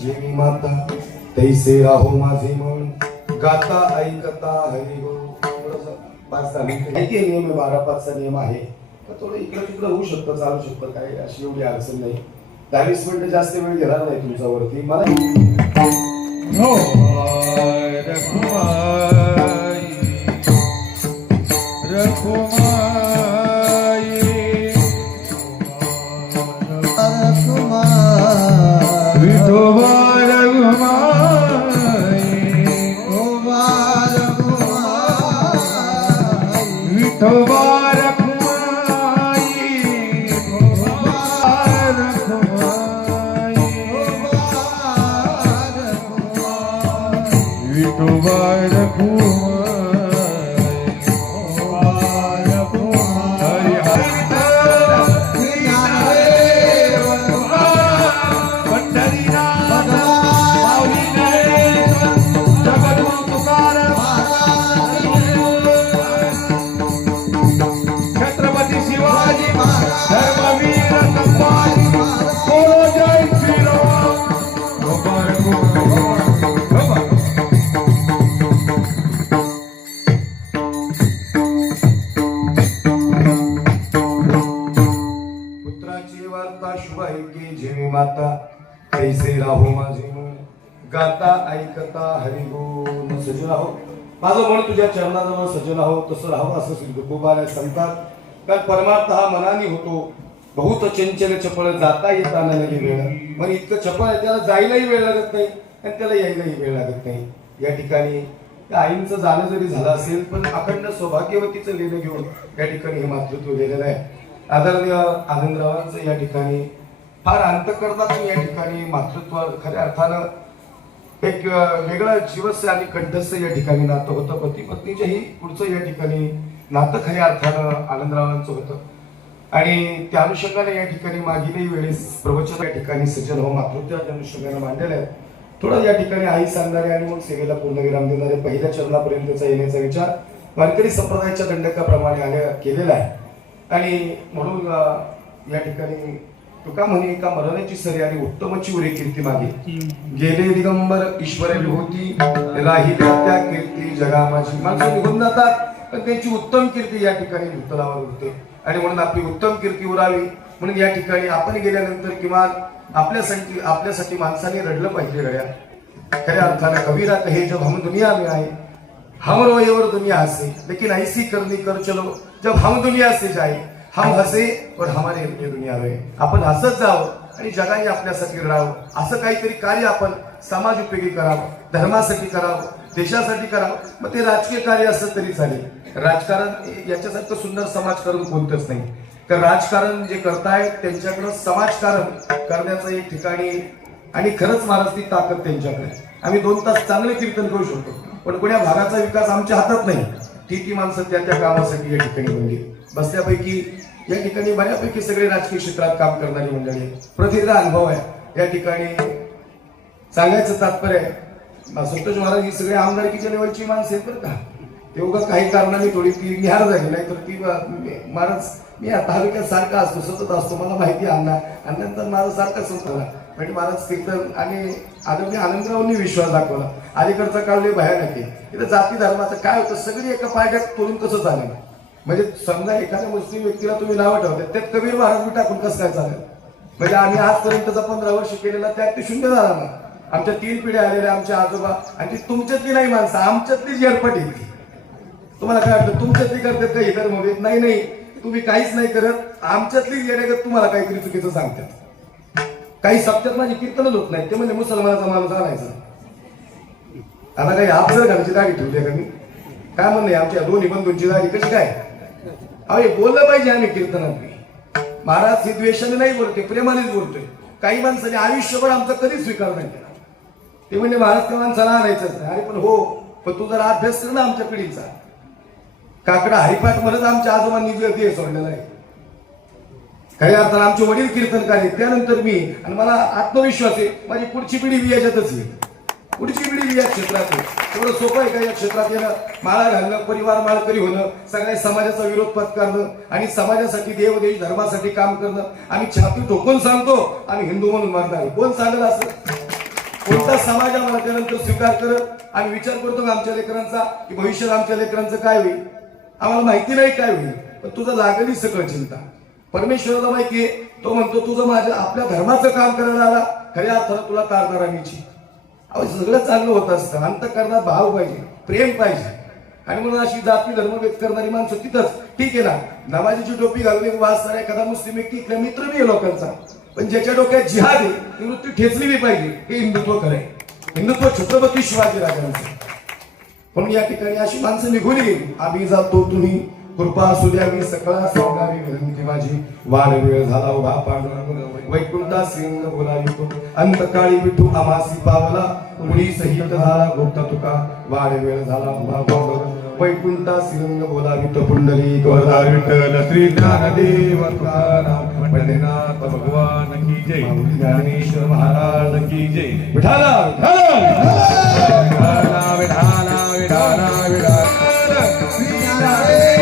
जेवी माता तैसे राहो माझे मन गाता ऐकता हरी गो. पाचचा नियम 12-5चा नियम आहे. थोडं इकडं तिकडं होऊ शकतं, चालू शकतं, काय अशी एवढी अडचण नाही. 10-20 मिनिटं जास्त वेळ घेणार नाही तुमच्यावरती. मला माता कैसे राहो माझे मन गाता ऐकता हरी गुण सजन राहो. माझं मन तुझ्या चरणाजवळ सजन राहो, तसं राहावं असं श्री तुकोबाराय सांगतात. कारण परमार्थ हा मनाने होतो. बहुत चंचल चपळ जाता येता नाही वेळ. मन इतकं चपळ आहे त्याला जायलाही वेळ लागत नाही आणि त्याला यायलाही वेळ लागत नाही. या ठिकाणी त्या आईंचं जाणं जरी झालं असेल पण अखंड सौभाग्यवतीचं लेणं घेऊन या ठिकाणी हे मातृत्व गेलेलं आहे. आदरणीय आनंदरावांचं या ठिकाणी फार अंतःकरणातून या ठिकाणी मातृत्व खऱ्या अर्थानं एक वेगळं जीवस्य आणि कंठस्थ या ठिकाणी नातं होतं. पती पत्नीच्याही पुढचं या ठिकाणी नातं खऱ्या अर्थानं आनंदरावांचं होतं. आणि त्या अनुषंगाने या ठिकाणी मागीलही वेळेस प्रवचन या ठिकाणी सज्जन हो मातृत्वाच्या अनुषंगाने मांडलेलं आहे. थोडं या ठिकाणी आई सांगणारे आणि मग सेवेला पूर्णविराम देणारे पहिल्या चरणापर्यंतचा येण्याचा विचार वारकरी संप्रदायाच्या दंडकाप्रमाणे केलेला आहे. आणि म्हणून या ठिकाणी तुका म्हणे एका मरणाची सरी आणि उत्तमची उरे कीर्ती मागे गेले दिगंबर ईश्वर विभूती राही त्या कीर्ती जगा माझी. माणसं निघून जातात पण त्यांची उत्तम कीर्ती या ठिकाणी भूतलावर होते. आणि म्हणून आपली उत्तम कीर्ती उरावी म्हणून या ठिकाणी आपण गेल्यानंतर किमान आपल्यासाठी माणसाने रडलं पाहिजे. गड्या खऱ्या अर्थानं कबीरा कहे जब हम दुनिया में आए हम रोए और दुनिया हंसे लेकिन ऐसी करनी कर चलो जब हम दुनिया से जाए हम हसे और हमारे लिए दुनिया रहे. आपण हसत जावं आणि जगाने आपल्यासाठी रडावं. असं काहीतरी कार्य आपण समाज उपयोगी करावं, धर्मासाठी करावं, देशासाठी करावं. मग ते राजकीय कार्य असं तरी चालेल. राजकारण याच्यासारखं सुंदर समाजकारण कोणतंच नाही. कारण राजकारण जे करतायत त्यांच्याकडं समाजकारण करण्याचं एक ठिकाणी आणि खरंच महाराज ती ताकद त्यांच्याकडे. आम्ही 2 तास चांगले कीर्तन करू शकतो पण कोण्या भागाचा विकास आमच्या हातात नाही. ती माणसं त्या कामासाठी या ठिकाणी बनली. बसल्यापैकी या ठिकाणी बऱ्यापैकी सगळे राजकीय क्षेत्रात काम करणारी मंडळी आहे. प्रथित अनुभव आहे या ठिकाणी. सांगायचं तात्पर्य आहे संतोष महाराज ही सगळे आमदारकीच्या लेवलची माणसं आहेत बरं का. ते उगा काही कारणाने थोडी ती निहार झाली नाही तर ती महाराज मी तालुक्यात सारखा असतो, सतत असतो. मला माहिती अण्णांचा माझा सारखा संपला म्हणजे महाराज कीर्तन आणि आदरणीय आनंदरावांनी विश्वास दाखवला. अलीकडचा काळ लय भयानक आहे. इथं जाती धर्माचं काय होतं सगळी एका पायड्यात तोडून कसं चालेल. म्हणजे समजा एखाद्या मुस्लिम व्यक्तीला तुम्ही नावं ठेवता त्यात कबीर महाराज मी टाकून कसं काय चालेल. म्हणजे आम्ही आजपर्यंतचा 15 वर्ष केलेला त्यात ते शून्य झाला ना. आमच्या 3 पिढ्या आलेल्या आमच्या आजोबा आणि ती तुमच्यातली नाही माणसं आमच्यातली झेरपट येते. तुम्हाला काय वाटतं तुमच्यातली करतात काही धर्म नाही तुम्ही काहीच नाही करत. आमच्यातली येण्यागत तुम्हाला काहीतरी चुकीचं सांगतात. काही सप्त्यात माझी कीर्तनच होत नाही. ते म्हणजे मुसलमानाचा माणूस आणायचा. आता काही अफजल खानची दाढी ठेवली का मी काय म्हणणे आमच्या दोन्ही बंधूंची दाढी कशी काय. अरे बोललं पाहिजे आम्ही कीर्तनात. महाराज ही द्वेषाने नाही बोलते प्रेमानेच बोलतोय. काही माणसाने आयुष्यभर आमचा कधीच स्वीकार नाही केला. ते म्हणजे महाराज त्या माणसाला आणायचंच नाही. अरे पण हो पण तू जरा अभ्यास कर ना आमच्या पिढीचा. काकडा हरिपाठ म्हणत आमच्या आजोबांनी जे सोडलेलं आहे. खऱ्या अर्थानं आमचे वडील कीर्तनकार आहेत त्यानंतर मी आणि मला आत्मविश्वास आहे माझी पुढची पिढी बी याच्यातच येईल. पुढची पिढी बी या क्षेत्रात आहे. तेवढं सोपं आहे का या क्षेत्रात येणं, माळा घालणं, परिवार माळकरी होणं, सगळ्या समाजाचा विरोध पत्करणं आणि समाजासाठी देवदेश धर्मासाठी काम करणं. आम्ही छाती ठोकून सांगतो आम्ही हिंदू म्हणून मानणार आहे. कोण सांगेल असं. कोणता समाज आम्हाला त्यानंतर स्वीकार करत. आम्ही विचार करतो का आमच्या लेकरांचा की भविष्यात आमच्या लेकरांचं काय होईल. आम्हाला माहिती नाही काय होईल पण तुझं लागली सगळं चिंता. परमेश्वराला माहितीये तो म्हणतो तुझं माझ्या आपल्या धर्माचं काम करायला आला खऱ्या अर्थानं तुला तारणार मीची. सगळं चांगलं होत असतं. अंतःकरणात भाव पाहिजे, प्रेम पाहिजे. आणि म्हणून अशी जाती धर्मभेद करणारी माणसं तिथंच ठीक आहे ना. नमाजीची टोपी घालून वाचणारा एखादा मुस्लिम व्यक्ती इथल्या मित्र बी आहे लोकांचा पण ज्याच्या डोक्यात जिहाद आहे ती वृत्ती ठेचली बी पाहिजे. हे हिंदुत्व खरंय. हिंदुत्व छत्रपती शिवाजी राजांचं. म्हणून या ठिकाणी अशी माणसं निघून गेली. आम्ही जातो तुम्ही कृपा असू द्यावी सकळा सांगावी विनंती माझी. वार वेळ झाला उभा पांडुरंग वैकुंठा सिंग बोलावी तो अंतकाळी विठू आमासी पावला मुळी सहित झाला गुप्त तुका. वार वेळ झाला उभा पांडुरंग वैकुंठा सिंग बोलावी तो पुंडली गोदा विठ्ठल श्री ज्ञानदेव तुकाराम पंढरीनाथ भगवान की जय. ज्ञानेश्वर महाराज की जय. विठाला विठाला विठाला विठाला विठाला श्री ज्ञानदेव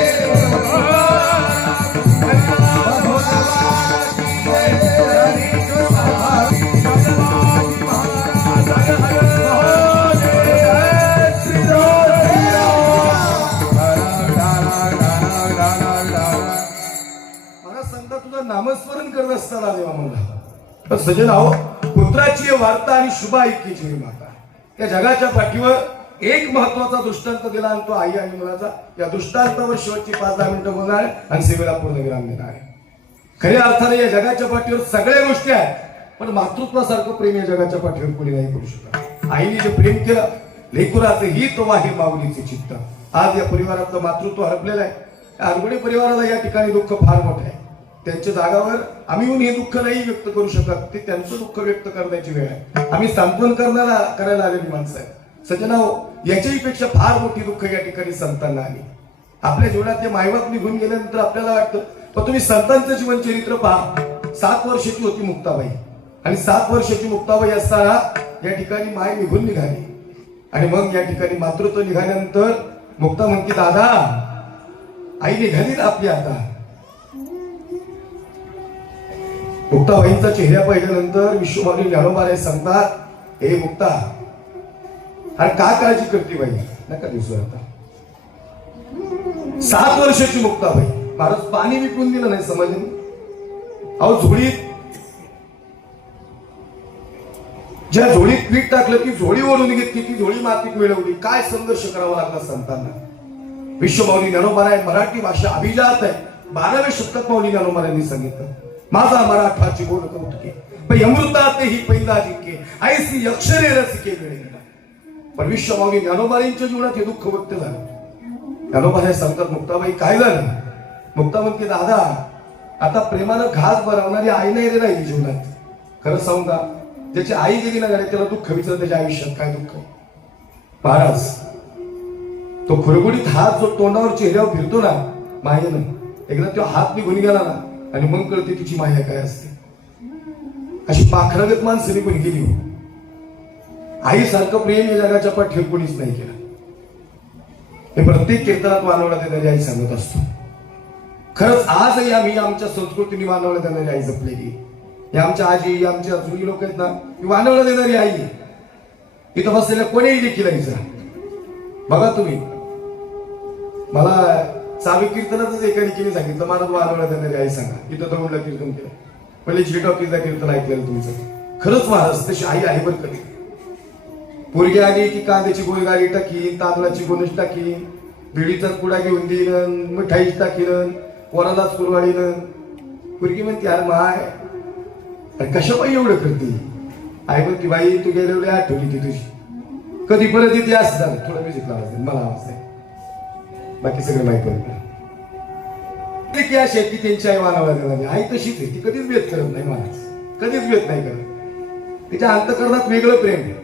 नामस्मरण करत असताना देवा म्हणला सजन आहो पुत्राची वार्ता आणि शुभ ऐक्याची माता. या जगाच्या पाठीवर एक महत्वाचा दृष्टांत दिला आणि तो आई आणि मुलाचा. या दृष्टांतावर शेवटची 5-10 मिनिटं बोलणार आणि सेवेला पूर्ण विराम देणार आहे. खऱ्या अर्थाने या जगाच्या पाठीवर सगळ्या गोष्टी आहेत पण मातृत्वासारखं प्रेम या जगाच्या पाठीवर कोणी नाही करू शकत. आईने जे प्रेम केलं लेकुराचं ही तो आहे माऊलीचे चित्त. आज या परिवारातलं मातृत्व हरपलेलं आहे. अरगुडी परिवाराला या ठिकाणी दुःख फार मोठं आहे. त्यांच्या जागावर आम्ही येऊन हे दुःख नाही व्यक्त करू शकत, ते त्यांचं दुःख व्यक्त करण्याची वेळ आहे. आम्ही सांत्वन करायला आलेली माणसं आहे. सज्जनाहो, याच्याही पेक्षा फार मोठी दुःख या ठिकाणी संतांना आली. आपल्या जीवनात ते मायबाप निघून गेल्यानंतर आपल्याला वाटतं, पण तुम्ही संतांचं जीवन चरित्र पहा. 7 वर्षाची होती मुक्ताबाई, आणि 7 वर्षाची मुक्ताबाई असताना या ठिकाणी माय निघून निघाली. आणि मग या ठिकाणी मातृत्व निघाल्यानंतर मुक्ता म्हणते, दादा आई निघाली ना आपली आता. मुक्ताबाईंचा चेहरा पाहिल्यानंतर विश्वमानवी ज्ञानोबा सांगतात, हे मुक्ता, अरे का काळजी करते बाई, नका दिसू आता. 7 वर्षाची मुक्ताबाई, महाराज पाणी विकून दिलं नाही समजलं. अहो झोळीत, ज्या झोळीत पीठ टाकलं ती झोळी ओढून घेतली, ती झोळी मातीत मिळवली. काय संघर्ष करावा लागला संतांना. विश्वमाऊली ज्ञानोबा मराठी भाषा अभिजात आहे. 12व्या शतकात माऊली ज्ञानोबा यांनी सांगितलं, माझा मराठाची बोल कौतुके अमृतात ही पैदा जिंके ऐसी अक्षरे रसिके मिळेल. पण विश्वमाऊली ज्ञानोबाईंच्या जीवनात हे दुःख व्यक्त झालं. ज्ञानोबा हे सांगतात, मुक्ताबाई काय झालं. मुक्ता म्हणते, दादा आता प्रेमानं घास भरवणारी आई नाही रे राहिली जीवनात. खरं सांगू का, ज्याची आई गेली ना गाडी त्याला दुःख विचार, त्याच्या आयुष्यात काय दुःख. महाराज तो खुरगुडीत हात जो तोंडावर चेहऱ्यावर फिरतो ना मायेनं, एकदा तो हात निघून गेला ना, आणि मग कळते तिची माया काय असते. अशी पाखरागत माणसं निघून गेली हो. आईसारखं प्रेम या जगाच्या पाठीवर कोणीच नाही केलं. हे प्रत्येक कीर्तनात मानवला देणारी आई सांगत असतो. खरंच आजही आम्ही आमच्या संस्कृतीने मानवला देणारी आई जपलेली. हे आमच्या आजी, आमच्या जुनी लोक आहेत ना, ही मानवला देणारी आई. इथं बसलेल्या कोणीही देखील आईचा बघा तुम्ही. मला चालू कीर्तनातच एका ठिकाणी सांगितलं, मला मानवला देणारी आई सांगा. इथं दौडला कीर्तन केलं, पहिले झिटॉकीचा कीर्तन ऐकलेलं तुमचं. खरंच महाराज तशी आई आहे बरं. कधी पोरगी आली की कांद्याची गोळगाडी टाकीन, तांदळाची गोणच टाकीन, बिडीचाच पुडा घेऊन देईन, मिठाईच टाकीन, वरालाच कुरवाडीन. पोरगी म्हणते, अरे माय अरे कशा पाहिजे एवढं करते. आई म्हणते, बाई तू गेलेली आठवली ती तुझी, कधी परत येते असं झालं. थोडं म्युझिक लावायचं, मला आवाज आहे, बाकी सगळं माहिती पडतं. की अशी आहे की त्यांची आई मानवला देणारी आई तशीच आहे. ती कधीच भेद करत नाही महाराज, कधीच भेद नाही करत. तिच्या अंतःकरणात वेगळं प्रेम आहे.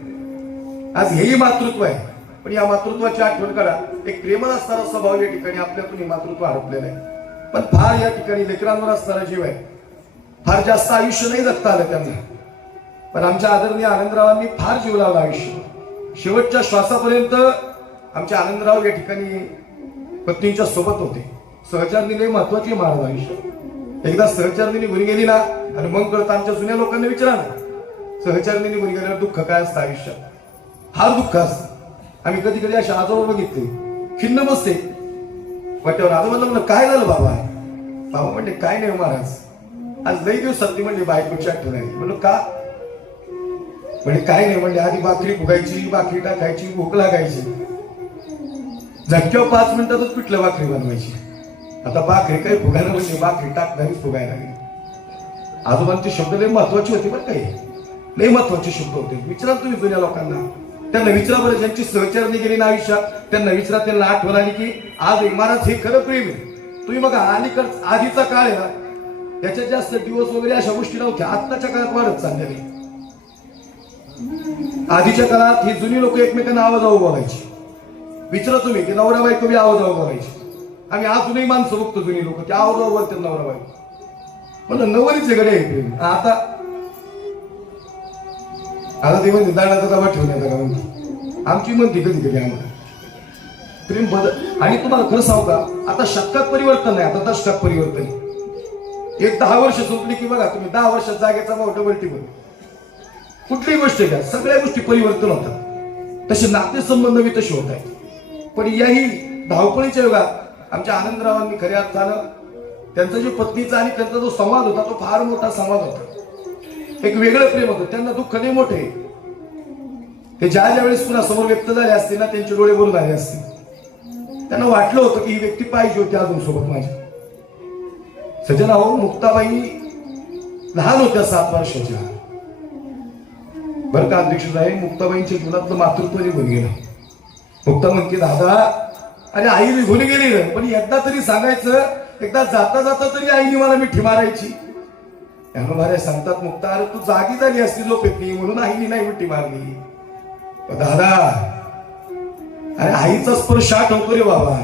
आज हेही मातृत्व आहे, पण या मातृत्वाची आठवण करा. एक प्रेमळ असणारा स्वभाव या ठिकाणी आपल्यातून हे मातृत्व हरपलेलं आहे. पण फार या ठिकाणी लेकरांवर असणारा जीव आहे. फार जास्त आयुष्य नाही जगता आलं त्यांना, पण आमच्या आदरणीय आनंदरावांनी फार जीव लावला आयुष्य. शेवटच्या श्वासापर्यंत आमच्या आनंदराव या ठिकाणी पत्नीच्या सोबत होते. सहचारणीने महत्वाची महाराज आयुष्य. एकदा सहचारणी निघून गेली ना, आणि मग कळत आमच्या जुन्या लोकांना विचारा ना, सहचारणी निघून गेल्यावर दुःख काय असतं आयुष्यात. फार दुःख असतं. आम्ही कधी कधी अशा आजोबा बघितले, खिन्न बसते वाट्यावर. आजोबांना म्हणलं, काय झालं बाबा. बाबा म्हणले, काय नाही महाराज, आज लई दिवस ती म्हणजे बायकोची आठवण आहे. म्हणलं का. म्हणजे काय नाही, म्हणजे आधी भाकरी फुगायची, भाकरी टाकायची, भूक लागायची, झटक्यावर 5 मिनिटातच पिठलं भाकरी बनवायची. आता भाकरी काही फुगायला म्हणजे भाकरी टाकणारीच फुगायला लागली. आजोबांचे शब्द लय महत्वाचे होते बरं, काही लय महत्वाचे शब्द होते. विचारा तुम्ही जुन्या लोकांना, त्यांना विचारा बरं, ज्यांची सहचारणी गेली ना आयुष्यात, त्यांना विचारा, त्यांना आठवण आली की आज महाराज हे खरं प्रेम आहे. तुम्ही बघा अलीकडं आधीचा काळ आहे ना, त्याच्यात जास्त दिवस वगैरे अशा गोष्टी नव्हत्या. आत्ताच्या काळात वाढत चाललेली. आधीच्या काळात ही जुनी लोक एकमेकांना आवाजावर बोलायची. विचारा तुम्ही की नवरा बायको बी आवाजावर बोलायची. आम्ही अजूनही माणसं बघतो जुनी लोक त्या आवाजावर बोलतात नवरा बायको. म्हणलं नवरीचे गडे आहे प्रेम. आता ते म्हणते दाण्याचा डबा ठेवण्याचा का म्हणते. आमची म्हणते कधी कधी आम्हाला प्रेम बदल. आणि तुम्हाला खरं सांगू का, आता शतकात परिवर्तन नाही, आता दशकात परिवर्तन आहे. एक 10 वर्ष संपली की बघा तुम्ही, 10 वर्षात जागेचा भाव डबल टिबल. कुठलीही गोष्ट घ्या, सगळ्या गोष्टी परिवर्तन होतात. तसे नातेसंबंध बी तसे होत आहेत. पण याही धावपळीच्या युगात आमच्या आनंदरावांनी खऱ्या अर्थानं त्यांचा जो पत्नीचा आणि त्यांचा जो संवाद होता तो फार मोठा संवाद होता. एक वेगळं प्रेम होतं. त्यांना दुःख नाही मोठे. ते ज्या वेळेस पुन्हा समोर व्यक्त झाले असते ना, त्यांचे डोळे भरून आले असते. त्यांना वाटलं होतं की ही व्यक्ती पाहिजे होती अजून सोबत माझ्या. सजना हो, मुक्ताबाई लहान होत्या, 7 वर्षाच्या. बरं का अध्यक्ष साहेब, मुक्ताबाईंच्या जीवनातलं मातृत्व निघून गेलं. मुक्ता म्हणते, दादा अरे आई निघून गेली, पण एकदा तरी सांगायचं एकदा जाता जाता तरी आईने मला मिठी मारायची. ज्ञानोबा सांगतात, मुक्ता अरे तू जागी झाली असती झोपेतली म्हणून आईने नाही मिठी मारली. पण दादा अरे आईचा स्पर्श आठवतो रे बाबा.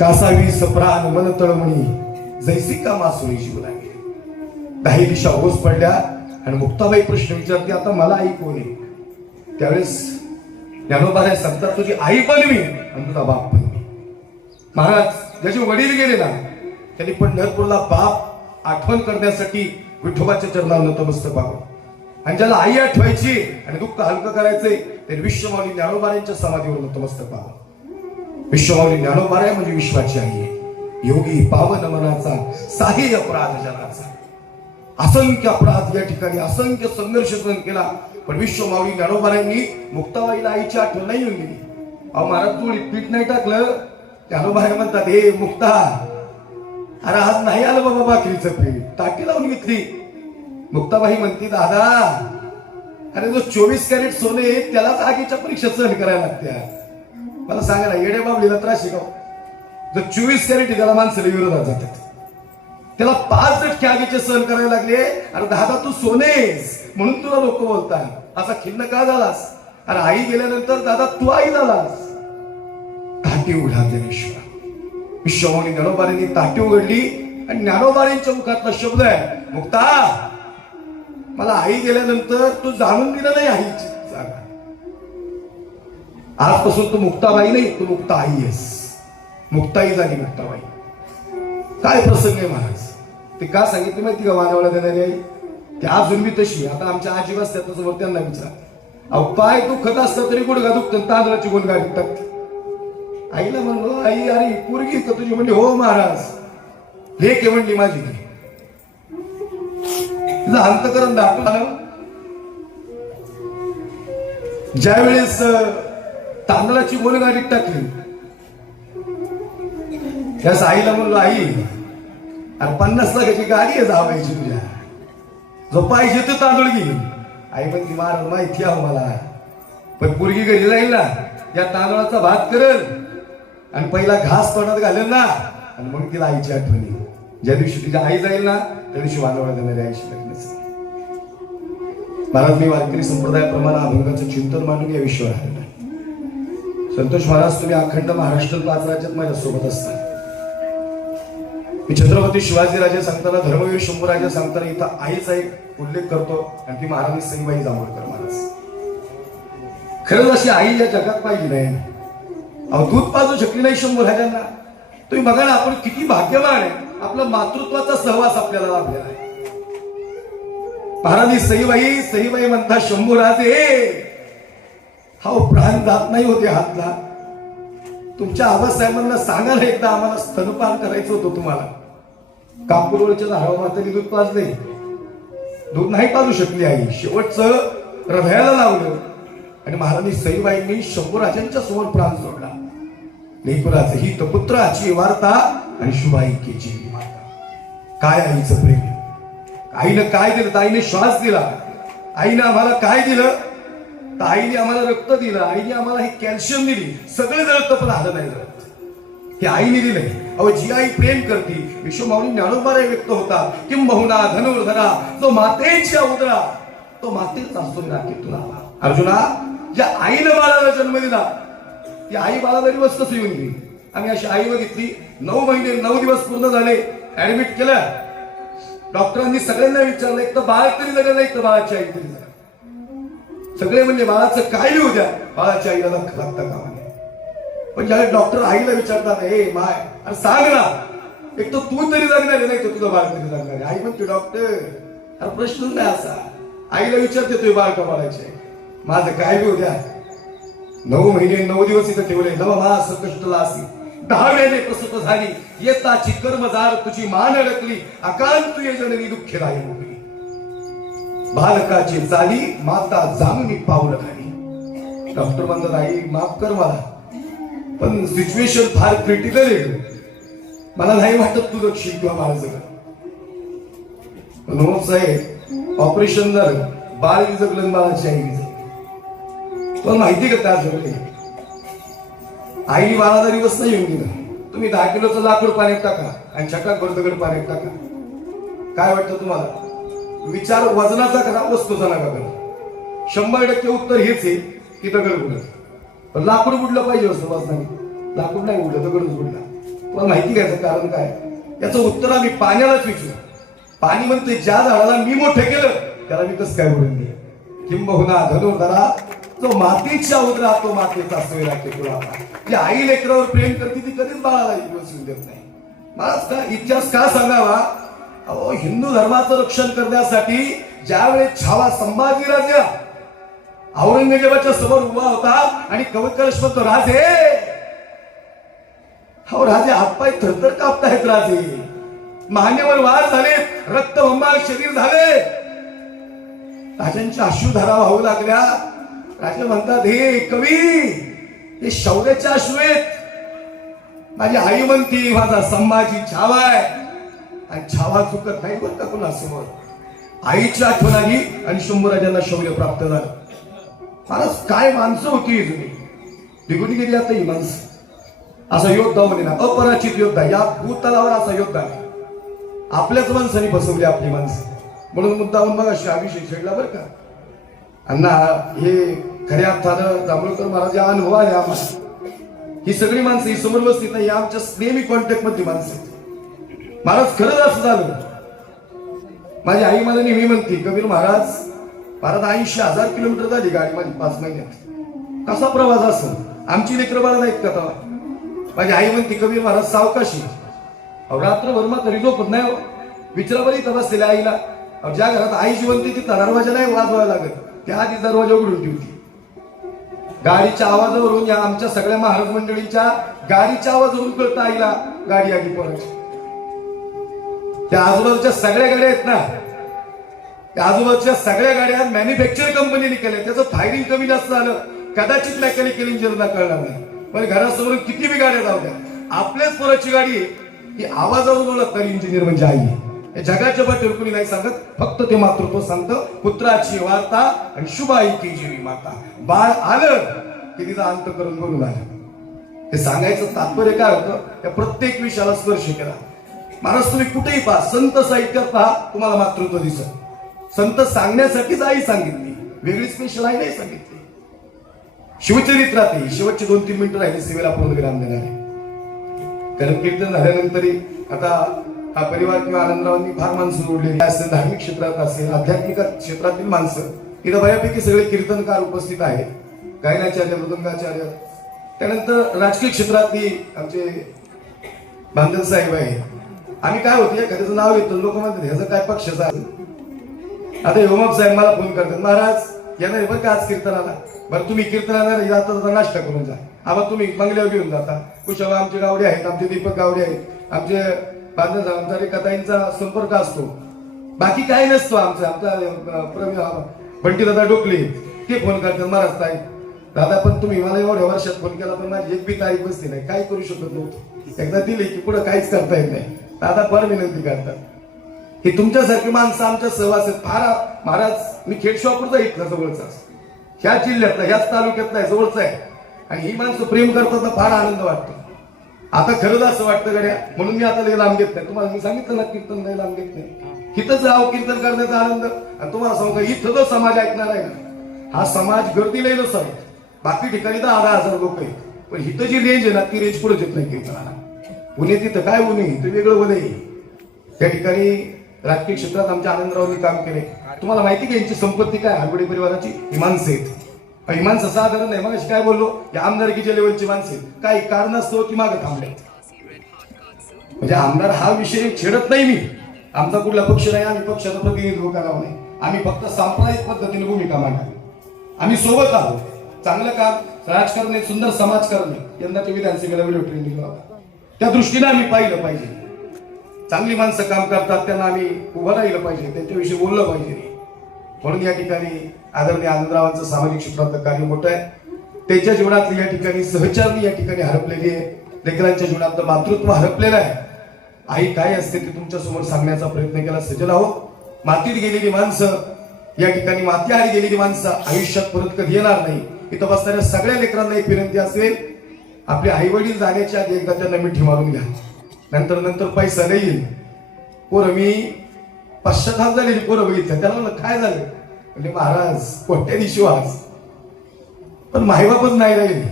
कासावी सप्राण मन तळमणी जैसी का मासुरी जीव लागली. 10 दिशा ओस पडल्या आणि मुक्ताबाई प्रश्न विचारते, आता मला आई कोण आहे? त्यावेळेस ज्ञानोबा सांगतात, तुझी आई पण मी आणि तुझा बाप पण मी. महाराज ज्याचे वडील गेले ना त्यांनी पंढरपूरला बाप आठवण करण्यासाठी विठोबाच्या चरणावर नतमस्तक व्हावं. आणि ज्याला आई आठवायची आणि दुःख हलकं करायचंय त्यांनी विश्वमाऊली ज्ञानोबाऱ्यांच्या समाधीवर नतमस्तक व्हावं. विश्वमाऊली ज्ञानोबाऱ्या म्हणजे विश्वाची आई आहे. योगी पावन मनाचा साही अपराध जनाचा. असंख्य अपराध या ठिकाणी असंख्य संघर्ष सहन केला, पण विश्वमाऊली ज्ञानोबाऱ्यांनी मुक्ताबाईला आईची आठवण नाही येऊन दिली. अहो महाराज तू पीठ नाही टाकलं. ज्ञानोबाऱ्या म्हणतात, हे मुक्ता अरे आज नाही आलं बाबा भाकरीचं पीठ, टाकी लावून घेतली. मुक्ताबाई म्हणते, दादा अरे जो 24 कॅरेट सोने त्यालाच आगीच्या परीक्षा सहन करायला लागत्या. मला सांगा ना, येडे बाबलीला त्रास शिकाव. जो 24 कॅरेट त्याला माणसाला विरोधात जातात, त्याला 5% आगीचे सहन करायला लागले. अरे दादा तू सोनेस म्हणून तुला लोक बोलतात. असा खिन्न का झालास? अरे आई गेल्यानंतर दादा तू आई झालास. ताटी उघडा ज्ञानेश्वर. विश्वमाऊली ज्ञानोबाऱ्यांनी ताटी उघडली आणि ज्ञानोबाऱ्यांच्या मुखातला शब्द आहे, मुक्ता मला आई गेल्यानंतर तू जाणून दिलं नाही आईची जागा. आजपासून तू मुक्ताबाई नाही, तू मुक्ता आई आहेस. मुक्ताई झाली मुक्ताबाई. काय प्रसंग आहे महाराज. ते का सांगितले माहिती का वानावळा देणारी आई? ती अजून बी तशी. आता आमच्या आजी बसतात समोर त्यांना विचार, अहो पाय दुखत असतं तरी गुडघा दुखतं, तांदळाची गुणगा टाकतात. आईला म्हणलो, आई अरे पोरगी का तुझी? म्हणली हो महाराज, लेक आहे म्हणली माझी. तिचं अंतकरण दाखवलं. ज्या वेळेस तांदळाची गोलगाडीत टाकली त्यास आईला म्हणलो, आई अरे 50 लाखाची गाडी आहे जावायची तुझ्या, जो पाहिजे तो तांदूळ घे. आई म्हणती, महाराज माहिती आहे मला, पण पोरगी घरी जाईल ना या तांदळाचा भात करल आणि पहिला घास तोंडात घालेल ना आणि मग तिला आईची आठवण येईल. ज्या दिवशी तिच्या आई जाईल ना त्या दिवशी वानवळा देणारी आईशी लग्न. महाराज मी वारकरी संप्रदायाप्रमाणे अभंगाचं चिंतन मांडून या विषयावर आलेलं आहे. संतोष महाराज तुम्ही अखंड महाराष्ट्र 5 राज्यात माझ्यासोबत असतात. मी छत्रपती शिवाजीराजे सांगताना, धर्मवीर शंभूराजे सांगताना इथं आईचा एक उल्लेख करतो आणि ती महाराणी सईबाई जांभूळकर महाराज. खरंच अशी आई या जगात पाहिजे नाही. अहो दूध पाजू शकली नाही शंभूराजांना. तुम्ही बघा ना, आपण किती भाग्यवान आहे, आपला मातृत्वाचा सहवास आपल्याला लाभलेला आहे. महाराणी सईबाई म्हणतात, शंभूराजे हा प्राण जात नाही होते हातला. तुमच्या आबासाहेबांना सांगा ना एकदा, आम्हाला स्तनपान करायचं होतं तुम्हाला. कापूरवळच्या धारावर मात्र दूध पाजले, दूध नाही पाजू शकली आई. शेवटचं हृदयाला लावलं आणि महाराणी सईबाईंनी शंभूराजांच्या समोर प्राण सोडला. लेकुराचं ही पुत्राची वार्ता आणि शुभाईकेची वार्ता. काय आईचं प्रेम. आईनं काय दिलं? तर आईने श्वास दिला. आईने आम्हाला काय दिलं? तर आईने आम्हाला रक्त दिलं. आईने आम्हाला ही कॅल्शियम दिली. सगळे जळत पण आलं नाही जळत, हे आईने दिलंय. अहो जी आई प्रेम करती, विश्वमाऊली ज्ञानोबाऱ्या व्यक्त होता, किंबहुना धनुर्धरा जो मातेच्या उदरा तो मातेचा असतो राखीतून आला. अर्जुना, ज्या आईनं बाळाला जन्म दिला ती आई बाळाला दिवस कसं येऊन गेली. आम्ही अशी आई बघितली, 9 महिने 9 दिवस पूर्ण झाले, ऍडमिट केलं. डॉक्टरांनी सगळ्यांना विचारलं, एक तर बाळ तरी जगलं, नाही तर बाळाची आई तरी जगलं. सगळे म्हणजे बाळाचं काय लिहू द्या, बाळाच्या आईला लागता कामा नये. पण ज्यावेळेस डॉक्टर आईला विचारतात, हे माय अरे सांग ना, एक तर तू तरी जगणार नाही तर तुझं बाळ तरी जगणार आहे. आई म्हणते, डॉक्टर अरे प्रश्नच नाही असा. आईला विचारते, तुम्ही बाळ का बाळाचे, माझं काय लिहू द्या. 9 महिने 9 दिवस इथं ठेवले. नव मास कष्टला असी 10 वेळेने प्रसूत झाली. येताची कर्मजार तुझी मान अडकली. अकांत ये जननी दुःखी राही मोकली. बालकाची चाली माता जाणून पाऊल खाली. डॉक्टर म्हणतात, आई माफ कर मला, पण सिच्युएशन फार क्रिटिकल आहे, मला नाही वाटत तू जगशील किंवा बाळ जगल. पण साहेब ऑपरेशन झालं, बाळ जगलं, बाळाची आई जगली. तुला माहिती का काय जगले? आई 12 दिवस नाही येऊन गेलं. तुम्ही 10 किलोचं लाकूड पाण्यात टाका आणि छटाक भर दगड पाण्यात टाका. काय वाटतं तुम्हाला? विचार वजनाचा करा, वस्तूचा नका करा. 100% उत्तर हेच आहे की दगड उडलं. पण लाकूड उडलं पाहिजे असं वजनाने. लाकूड नाही उडलं, दगडच उडला. तुम्हाला माहिती घ्यायचं कारण काय? याचं उत्तर आम्ही पाण्यालाच विचारू. पाणी म्हणते ज्या झाडाला मी मोठं केलं त्याला मी कसं काय उडून दे. किंबहुना धनुर्धरा जो मातीच्या उदरात तो मातीचा सोयरा टेकला. जी आई लेकरावर प्रेम करते ती कधीच बाळाला दिवस येऊ देत नाही. महाराज का इतिहास का सांगावा? अहो, हिंदू धर्माचं रक्षण करण्यासाठी ज्यावेळेस छावा संभाजी राजा औरंगजेबाच्या समोर उभा होता आणि कवच म्हणतो राजे, हो राजे हातपाय थरथर कापतायत. राजे मानेवर वार झाले, रक्तबंबाळ शरीर झाले. राजांच्या अश्रुधारा वाहू लागल्या. राजे म्हणतात हे कवी, हे शौर्याचे अश्रू आहेत. माझी आई म्हणती माझा संभाजी छावा आहे आणि छावा चुकत नाही बरं का कुणासमोर. आईची आठवण आली आणि शंभूराजांना शौर्य प्राप्त झालं. महाराज काय माणसं होती जुनी, निघून गेली आता ही माणसं. असा योद्धा होणे ना, अपराचित योद्धा, या भूतलावर असा योद्धा नाही. आपल्याच माणसाने बसवली आपली माणसं. म्हणून मुद्दाहून बघा अभिषेक छेडला बरं का अण्णा. हे खऱ्या अर्थानं जांभूळकर महाराज अनुभव आले आम्हाला. ही सगळी माणसं ही समोर बसली नाही, आमच्या नेहमी कॉन्टॅक्ट मधली माणसं. महाराज खरंच असं झालं. माझी आई मला नेहमी म्हणते कबीर महाराज 80,000 किलोमीटर झाली गाडी माझी 5 महिन्यात. कसा प्रवास असं? आमची लेकरं बाळा नाहीत का तेव्हा? माझी आई म्हणते कबीर महाराज सावकाशी. रात्रभर मग तरी झोपत नाही. विचारा बरी इथं बसलेल्या आईला. ज्या घरात आई जिवंती तिथं दरवाजा नाही वाजवायला लागत, त्या आधी दरवाजा उघडून ठेवती. गाडीच्या आवाजावरून या आमच्या सगळ्या महाराज मंडळींच्या गाडीच्या आवाजावरून कळतं आईला गाडी आली पोराची. त्या आजूबाजूच्या सगळ्या गाड्या आहेत ना, त्या आजूबाजूच्या सगळ्या गाड्या मॅन्युफॅक्चर कंपनीने केल्या. त्याचं फायरिंग कमी जास्त झालं कदाचित मेकॅनिकल इंजिनियरला कळणार नाही. पण घरासमोर किती बी गाड्या जाऊ द्या, आपल्याच पोराची गाडी ही आवाजावरून ओळखणारी इंजिनियर म्हणजे आई आहे. जगाच्या बाबतीत कोणी नाही सांगत, फक्त ते मातृत्व सांगतं. पुत्राची वार्ता आणि शुभ आई की जीवी माता. बाळ आलं की तिचा अंत करून बोलून आलं. हे सांगायचं तात्पर्य काय होतं? त्या प्रत्येक विषयाला स्पर्श केला. महाराज तुम्ही कुठेही पहा, संत साहित्यात पहा, तुम्हाला मातृत्व दिसत. संत सांगण्यासाठीच आई सांगितली, वेगळी स्पेशल आई नाही सांगितली. शिवचरित्रात शेवटचे 2-3 मिनिटं राहिले सेवेला पूर्ण विराम देणार आहे. कारण कीर्तन झाल्यानंतर आता हा परिवार किंवा आनंदरावांनी फार माणसं जोडलेली असेल, धार्मिक क्षेत्रात असेल, आध्यात्मिक क्षेत्रातील माणसं इथं बऱ्यापैकी सगळे कीर्तनकार उपस्थित आहेत. गायनाचार्य, मृदंगाचार्य, त्यानंतर राजकीय क्षेत्रातली आमचे बांधल साहेब आहे. आम्ही काय होते एखाद्याचं नाव येतो, लोक म्हणतात ह्याचं काय पक्षाचं आहे. आता होमप साहेब मला फोन करतात, महाराज येणार बरं का आज कीर्तनाला. बरं तुम्ही कीर्तनाला जाता नाश्ता करून जा. आबा तुम्ही बंगल्यावर घेऊन जाता. कुशाला आमचे गावडे आहेत, आमचे दीपक गावडे आहेत, आमचे बांधव कथाईंचा संपर्क असतो. बाकी काही नसतो. आमचा बंटीदादा डोकले ते फोन करतात, महाराज ताई दादा पण तुम्ही मला एवढ्या वर्षात फोन केला पण माझी एक बी तारीख बसली नाही, काय करू शकत नव्हतं. एकदा दिले की पुढे काहीच करता येत नाही. दादा फार विनंती करतात. हे तुमच्यासारखी माणसं आमच्या सहवासात फार. महाराज मी खेडशॉपूरचा इथला जवळचा, ह्या जिल्ह्यातला ह्याच तालुक्यातला आहे, जवळचा आहे. आणि ही माणसं प्रेम करतात ना, फार आनंद वाटतो. आता खरंच असं वाटतं गड्या, म्हणून मी आता लय लांब घेत नाही. तुम्हाला मी सांगितलं ना कीर्तन लय लांब घेत नाही. इथंच राव कीर्तन करण्याचा आनंद. आणि तुम्हाला सांगू इथं जो समाज ऐकणार आहे ना, हा समाज गर्दी लय नसावी. बाकी ठिकाणी तर 10,000 लोक आहेत, पण इथं जी रेंज आहे ना ती रेंज पुढे येत नाही कीर्तनाला. उन्हे तिथं काय उन्हे, इथं वेगळं उन्हे. त्या ठिकाणी राजकीय क्षेत्रात आमच्या आनंदरावांनी काम केले. तुम्हाला माहिती की यांची संपत्ती काय? हागवडे परिवाराची ही माणसं आहेत. ही माणसं साधारण नाही. मग काय बोललो, या आमदारकीच्या लेवलची माणसे काही कारण असतो की मागे थांबले. म्हणजे आमदार हा विषय छेडत नाही मी. आमचा कुठला पक्ष नाही, आम्ही पक्षाचं प्रतिनिधित्व करावं नाही. आम्ही फक्त सांप्रदायिक पद्धतीने भूमिका मांडावी. आम्ही सोबत आहोत. चांगलं काम, राजकारण, एक सुंदर समाजकारण यंदाच्या विधानसभेला व्हिडिओ ट्रेंडिंग होता. त्या दृष्टीने आम्ही पाहिलं पाहिजे. चांगली माणसं काम करतात, त्यांना आम्ही उभं राहिलं पाहिजे, त्यांच्याविषयी बोललं पाहिजे. म्हणून या ठिकाणी आदरणीय आनंदरावांचं सामाजिक क्षेत्रातलं कार्य मोठं आहे. त्यांच्या जीवनातली या ठिकाणी सहचारणी या ठिकाणी हरपलेली आहे. लेकरांच्या जीवनातलं मातृत्व हरपलेलं आहे. आई काय असते ते तुमच्या समोर सांगण्याचा प्रयत्न केला. सजल आहोत. मातीत गेलेली माणसं या ठिकाणी, माती आली गेलेली माणसं आयुष्यात परत कधी येणार नाही. इथं बसणाऱ्या सगळ्या लेकरांना एक विनंती असेल, आपले आई वडील जाण्याच्या आधी एकदा त्यांना मिठी मारून घ्या. नंतर पैसा नाही येईल. पोरं मी पश्चाताप झालेली पोरं बघितलं. त्याला म्हणलं काय झालं? म्हणजे महाराज कोट्याधीश शिवास पण माईबापच नाही राहिले.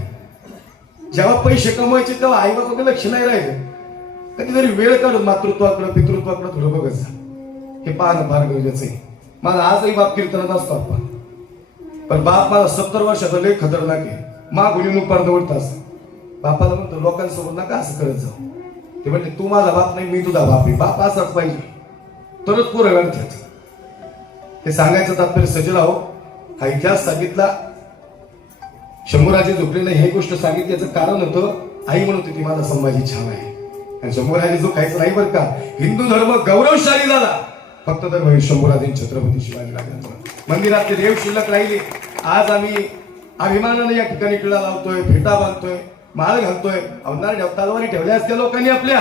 जेव्हा पैसे कमवायचे तेव्हा आईबापाकडे लक्ष नाही राहिलं. कधीतरी वेळ काढून मातृत्वाकडे पितृत्वाकडे थोडं बघत जा. हे पाहणं फार गरजेचं आहे. माझा आजही बाप कीर्तनात असतो आपण, पण बाप माझा 70 वर्षाचा लय खतरनाक आहे. गुलीन उपार दवडता असं. बापाला म्हणतो लोकांसोबत नका असं करत जाऊ. ते म्हणले तू माझा बाप नाही, मी तुझा बाप आहे. बाप असाच पाहिजे, तरच पोरं घडतात. हे सांगायचं तात्पर्य सजला हो. हा इतिहास सांगितला. शंभूराजे झोपले नाही हे गोष्ट सांगितली. याचं कारण होतं आई म्हणत होती माझा संभाजी छान आहे. आणि शंभूराजे जो खायचं नाही बरं का. हिंदू धर्म गौरवशाली झाला फक्त धर्म हे शंभूराजे छत्रपती शिवाजी राजांचा. मंदिरातले देव शिल्लक राहिले. आज आम्ही अभिमानाने या ठिकाणी टिळा लावतोय, फेटा बांधतोय, माळ घालतोय. अवनार तलवारी ठेवल्या असत्या लोकांनी आपल्या.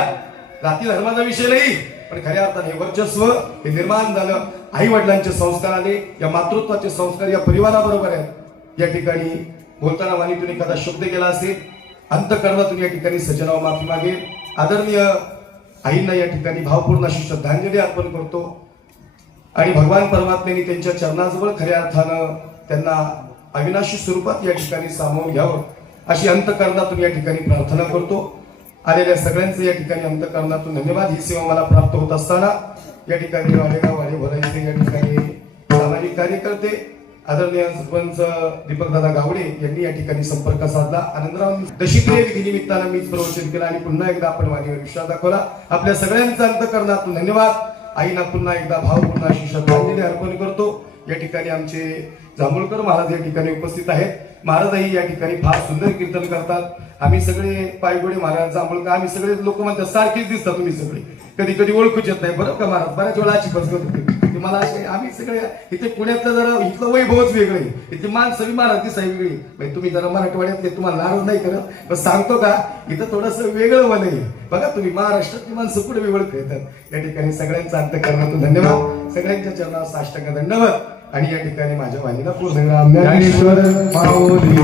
जाती धर्माचा विषय नाही, पण खऱ्या अर्थाने हे वर्चस्व हे निर्माण झालं आई वडिलांच्या संस्काराने. या मातृत्वाचे संस्कार या परिवाराबरोबर आहेत. या ठिकाणी बोलताना वाणीतून एखादा शब्द गेला असेल, अंतःकरणातून या ठिकाणी सजनाव माफी मागेल. आदरणीय आईंना या ठिकाणी भावपूर्ण अशी श्रद्धांजली अर्पण करतो. आणि भगवान परमात्म्यांनी त्यांच्या चरणाजवळ खऱ्या अर्थानं त्यांना अविनाशी स्वरूपात या ठिकाणी सामावून घ्यावं अशी अंतःकरणातून या ठिकाणी प्रार्थना करतो. आलेल्या सगळ्यांचे या ठिकाणी अंतःकरणातून धन्यवाद. ही सेवा मला प्राप्त होत असताना या ठिकाणी वाडेगाव वाडे भरायचे या ठिकाणी सामाजिक कार्यकर्ते आदरणीय सरपंच दीपकदादा गावडे यांनी या ठिकाणी संपर्क साधला. आनंदराव दशीप्रिय विधी निमित्तानं मीच प्रवचन केलं आणि पुन्हा एकदा आपण वाणीवर विश्वास दाखवला. आपल्या सगळ्यांचा अंतःकरणातून धन्यवाद. आईना पुन्हा एकदा भावपूर्ण अशी श्रद्धांजली अर्पण करतो. या ठिकाणी आमचे जांभूळकर महाराज या ठिकाणी उपस्थित आहेत. महाराजही या ठिकाणी फार सुंदर कीर्तन करतात. आम्ही सगळे पायगोडे महाराज जांभूळकर आम्ही सगळे लोक म्हणतात सारखेच दिसतात तुम्ही सगळे. कधी कधी ओळखूच येत नाही बरं का महाराज. बऱ्याच वेळा अशी फसवत होती मला असे. आम्ही सगळे इथे पुण्यातलं जरा इथलं वैभवच वेगळं आहे. इथे माणसं बी महाराज दिसाय वेगळी. म्हणजे तुम्ही जरा मराठवाड्यातले तुम्हाला नाराज नाही करत, पण सांगतो का इथं थोडंसं वेगळं मन आहे. बघा तुम्ही महाराष्ट्रातली माणसं पुढे वेगळं खेळतात. या ठिकाणी सगळ्यांचा अंतःकरणातून धन्यवाद. सगळ्यांच्या चरणावर साष्टांग दंडवत. आणि या ठिकाणी माझ्या वाणीला पूर्ण ज्ञानेश्वर माऊली